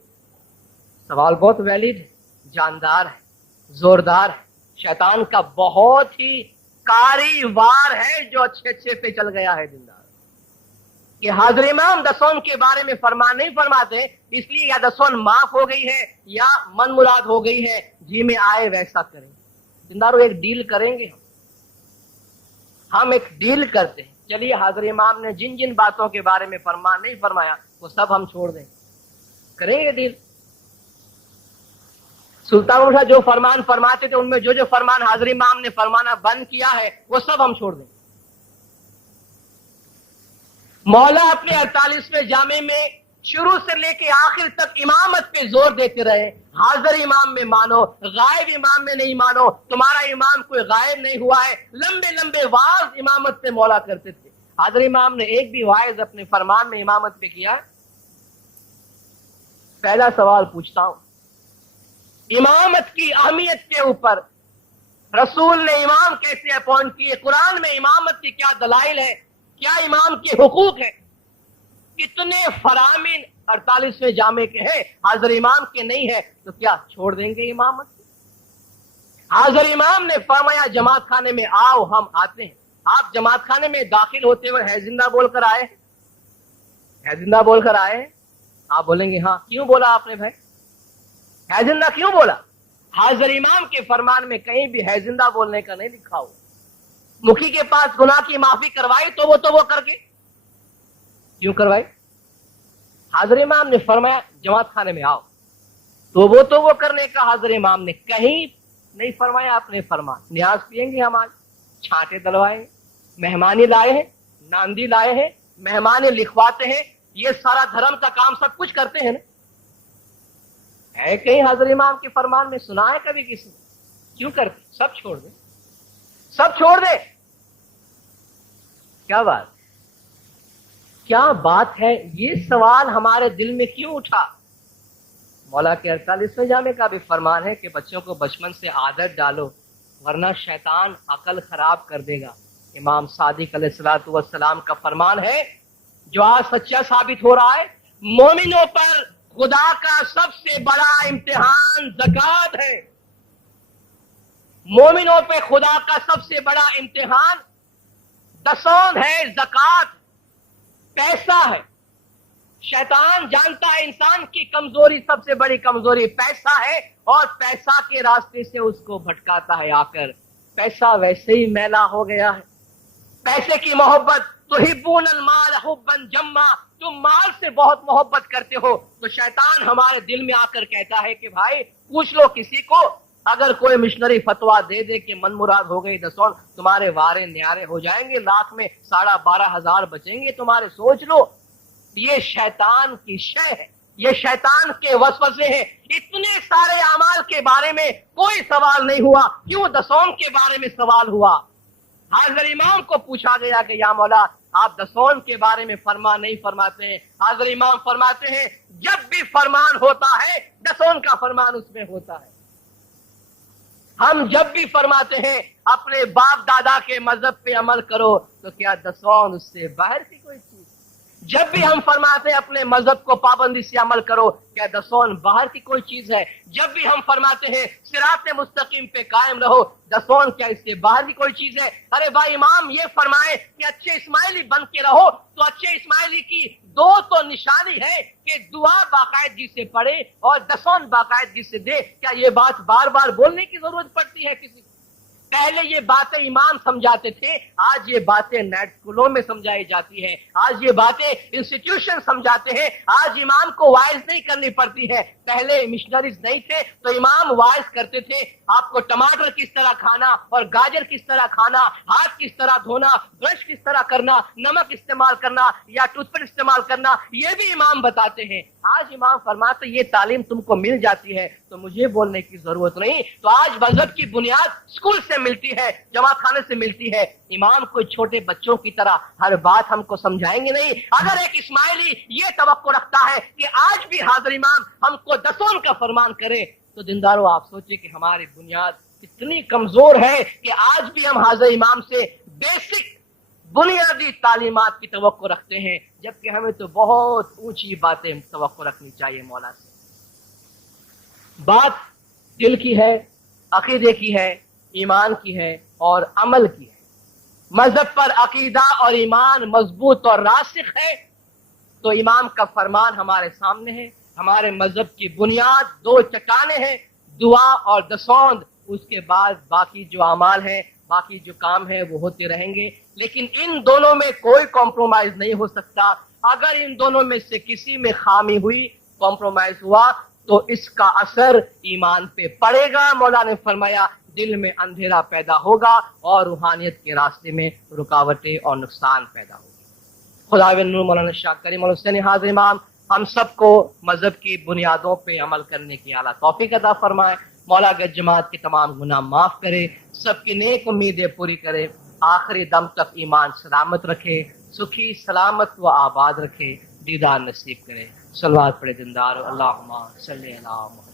سوال بہت ویلڈ, جاندار ہے, زوردار ہے, شیطان کا بہت ہی کاری وار ہے جو اچھے پہ چل گیا ہے دیندار, کہ حاضر امام دسون کے بارے میں فرمان نہیں فرماتے, اس لیے یا دسون معاف ہو گئی ہے یا من مراد ہو گئی ہے, جی میں آئے ویسا کریں. دیندارو, ایک ڈیل کریں گے ہم ایک ڈیل کرتے ہیں. چلیے حاضر امام نے جن جن باتوں کے بارے میں فرمان نہیں فرمایا وہ سب ہم چھوڑ دیں, کریں گے ڈیل. سلطان مرشا جو فرمان فرماتے تھے ان میں جو جو فرمان حاضر امام نے فرمانا بند کیا ہے وہ سب ہم چھوڑ دیں. مولا اپنے 48ویں جامع میں शुरू से लेके आखिर तक इमामत पे जोर देते रहे। हाजिर इमाम में मानो, गायब इमाम में नहीं मानो, तुम्हारा इमाम कोई गायब नहीं हुआ है। लंबे लंबे वाज इमामत पे मौला करते थे। हाजिर इमाम ने एक भी वाइज अपने फरमान में इमामत पे किया? पहला सवाल पूछता हूं, इमामत की अहमियत के ऊपर रसूल ने इमाम कैसे अपॉइंट किए, कुरान में इमामत की क्या दलाइल है, क्या इमाम के हुकूक है, कितने फरामीन 48वें जामे के हैं, हाजिर इमाम के नहीं है, तो क्या छोड़ देंगे इमामत? हाजिर इमाम ने फरमाया जमात खाने में आओ, हम आते हैं। आप जमात खाने में दाखिल होते हुए है जिंदा बोलकर आए? है जिंदा बोलकर आए? आप बोलेंगे हाँ। क्यों बोला आपने भाई, है जिंदा क्यों बोला? हाजिर इमाम के फरमान में कहीं भी है जिंदा बोलने का नहीं लिखा हो। मुखी के पास गुनाह की माफी करवाई तो वो करके क्यों करवाई? हाजिर इमाम ने फरमाया जमात खाने में आओ, तो वो करने का हाजिर इमाम ने कहीं नहीं फरमाया अपने फरमान। न्याज पियेंगे हम आज, छांटे दलवाए, मेहमानी लाए हैं, नांदी लाए हैं, मेहमानी लिखवाते हैं, ये सारा धर्म का काम सब कुछ करते हैं ना? है कहीं हाजिर इमाम के फरमान में सुना है कभी किसी? क्यों करते? सब छोड़ दे, सब छोड़ दे। क्या बात, क्या बात है? ये सवाल हमारे दिल में क्यों उठा? मौला के 48वें जामे का भी फरमान है कि बच्चों को बचपन से आदत डालो वरना शैतान अकल खराब कर देगा। इमाम सादिक अलैहिस्सलाम का फरमान है जो आज सच्चा साबित हो रहा है। मोमिनों पर खुदा का सबसे बड़ा इम्तिहान ज़कात है। मोमिनों पे खुदा का सबसे बड़ा इम्तिहान दसौंद है, ज़कात, पैसा है। शैतान जानता है इंसान की कमजोरी, सबसे बड़ी कमजोरी पैसा है, और पैसा के रास्ते से उसको भटकाता है आकर। पैसा वैसे ही मैला हो गया है, पैसे की मोहब्बत, तुहिब्बूनल माल हुब्बन जम्मा, तुम माल से बहुत मोहब्बत करते हो। तो शैतान हमारे दिल में आकर कहता है कि भाई पूछ लो किसी को, अगर कोई मिशनरी फतवा दे दे कि मन मुराद हो गई दसौन, तुम्हारे वारे न्यारे हो जाएंगे, लाख में 12,500 बचेंगे तुम्हारे, सोच लो। ये शैतान की शय है, ये शैतान के वसवसे हैं। इतने सारे अमाल के बारे में कोई सवाल नहीं हुआ, क्यों दसौन के बारे में सवाल हुआ? हाजिर इमाम को पूछा गया कि या मौला आप दसौन के बारे में फरमान नहीं फरमाते हैं। हाजिर इमाम फरमाते हैं जब भी फरमान होता है दसौन का फरमान उसमें होता है। हम जब भी फरमाते हैं अपने बाप दादा के मजहब पे अमल करो, तो क्या दसौन उससे बाहर की कोई चीज? जब भी हम फरमाते हैं अपने मजहब को पाबंदी से अमल करो, क्या दसौन बाहर की कोई चीज है? जब भी हम फरमाते हैं सिरात मुस्तकीम पे कायम रहो, दसौन क्या इससे बाहर की कोई चीज है? अरे भाई इमाम ये फरमाए कि अच्छे इस्माइली बन के रहो, तो अच्छे इस्माइली की दो तो निशानी है कि दुआ बाकायदगी से पढ़े और दसौन बाकायदगी से दे। क्या ये बात बार बार बोलने की जरूरत पड़ती है किसी? पहले ये बातें इमाम समझाते थे, आज ये बातें नेट स्कूलों में समझाई जाती है, आज ये बातें इंस्टीट्यूशन समझाते हैं। आज इमाम को वाइज नहीं करनी पड़ती है। पहले मिशनरीज नहीं थे तो इमाम वाइज करते थे, आपको टमाटर किस तरह खाना और गाजर किस तरह खाना, हाथ किस तरह धोना, ब्रश किस तरह करना, नमक इस्तेमाल करना या टूथपेस्ट इस्तेमाल करना, ये भी इमाम बताते हैं। आज इमाम फरमाते ये तालीम तुमको मिल जाती है तो मुझे बोलने की जरूरत नहीं। तो आज मजहब की बुनियाद स्कूल से मिलती है, जमात खाने से मिलती है। इमाम कोई छोटे बच्चों की तरह हर बात हमको समझाएंगे नहीं। अगर एक इस्माइली ये तवक्को रखता है कि आज भी हाजिर इमाम हमको दसौन का फरमान करे, तो दिनदारों आप सोचे कि हमारी बुनियाद कितनी कमजोर है कि आज भी हम हाजिर इमाम से बेसिक बुनियादी तालीमात की तवक्को रखते हैं, जबकि हमें तो बहुत ऊंची बातें तवक्को रखनी चाहिए मौला से। बात दिल की है, अकीदे की है, ईमान की है और अमल की है। मजहब पर अकीदा और ईमान मजबूत और रासिख है तो इमाम का फरमान हमारे सामने है। हमारे मजहब की बुनियाद दो चट्टाने हैं, दुआ और दसौंद। उसके बाद बाकी जो अमाल है, बाकी जो काम है वो होते रहेंगे, लेकिन इन दोनों में कोई कॉम्प्रोमाइज नहीं हो सकता। अगर इन दोनों में से किसी में खामी हुई, कॉम्प्रोमाइज हुआ, तो इसका असर ईमान पे पड़ेगा। मौला ने फरमाया दिल में अंधेरा पैदा होगा और रूहानियत के रास्ते में रुकावटें और नुकसान पैदा होगी। खुदा नूर मौलाना शाह करीम हुसैन हाजिर इमाम ہم سب کو مذہب کی بنیادوں پہ عمل کرنے کی اعلیٰ توفیق عطا فرمائے. مولا گج جماعت کے تمام گناہ معاف کرے, سب کی نیک امیدیں پوری کرے, آخری دم تک ایمان سلامت رکھے, سکھی سلامت و آباد رکھے, دیدار نصیب کرے. صلوات پڑھے دندار. اللہم صلی علی محمد.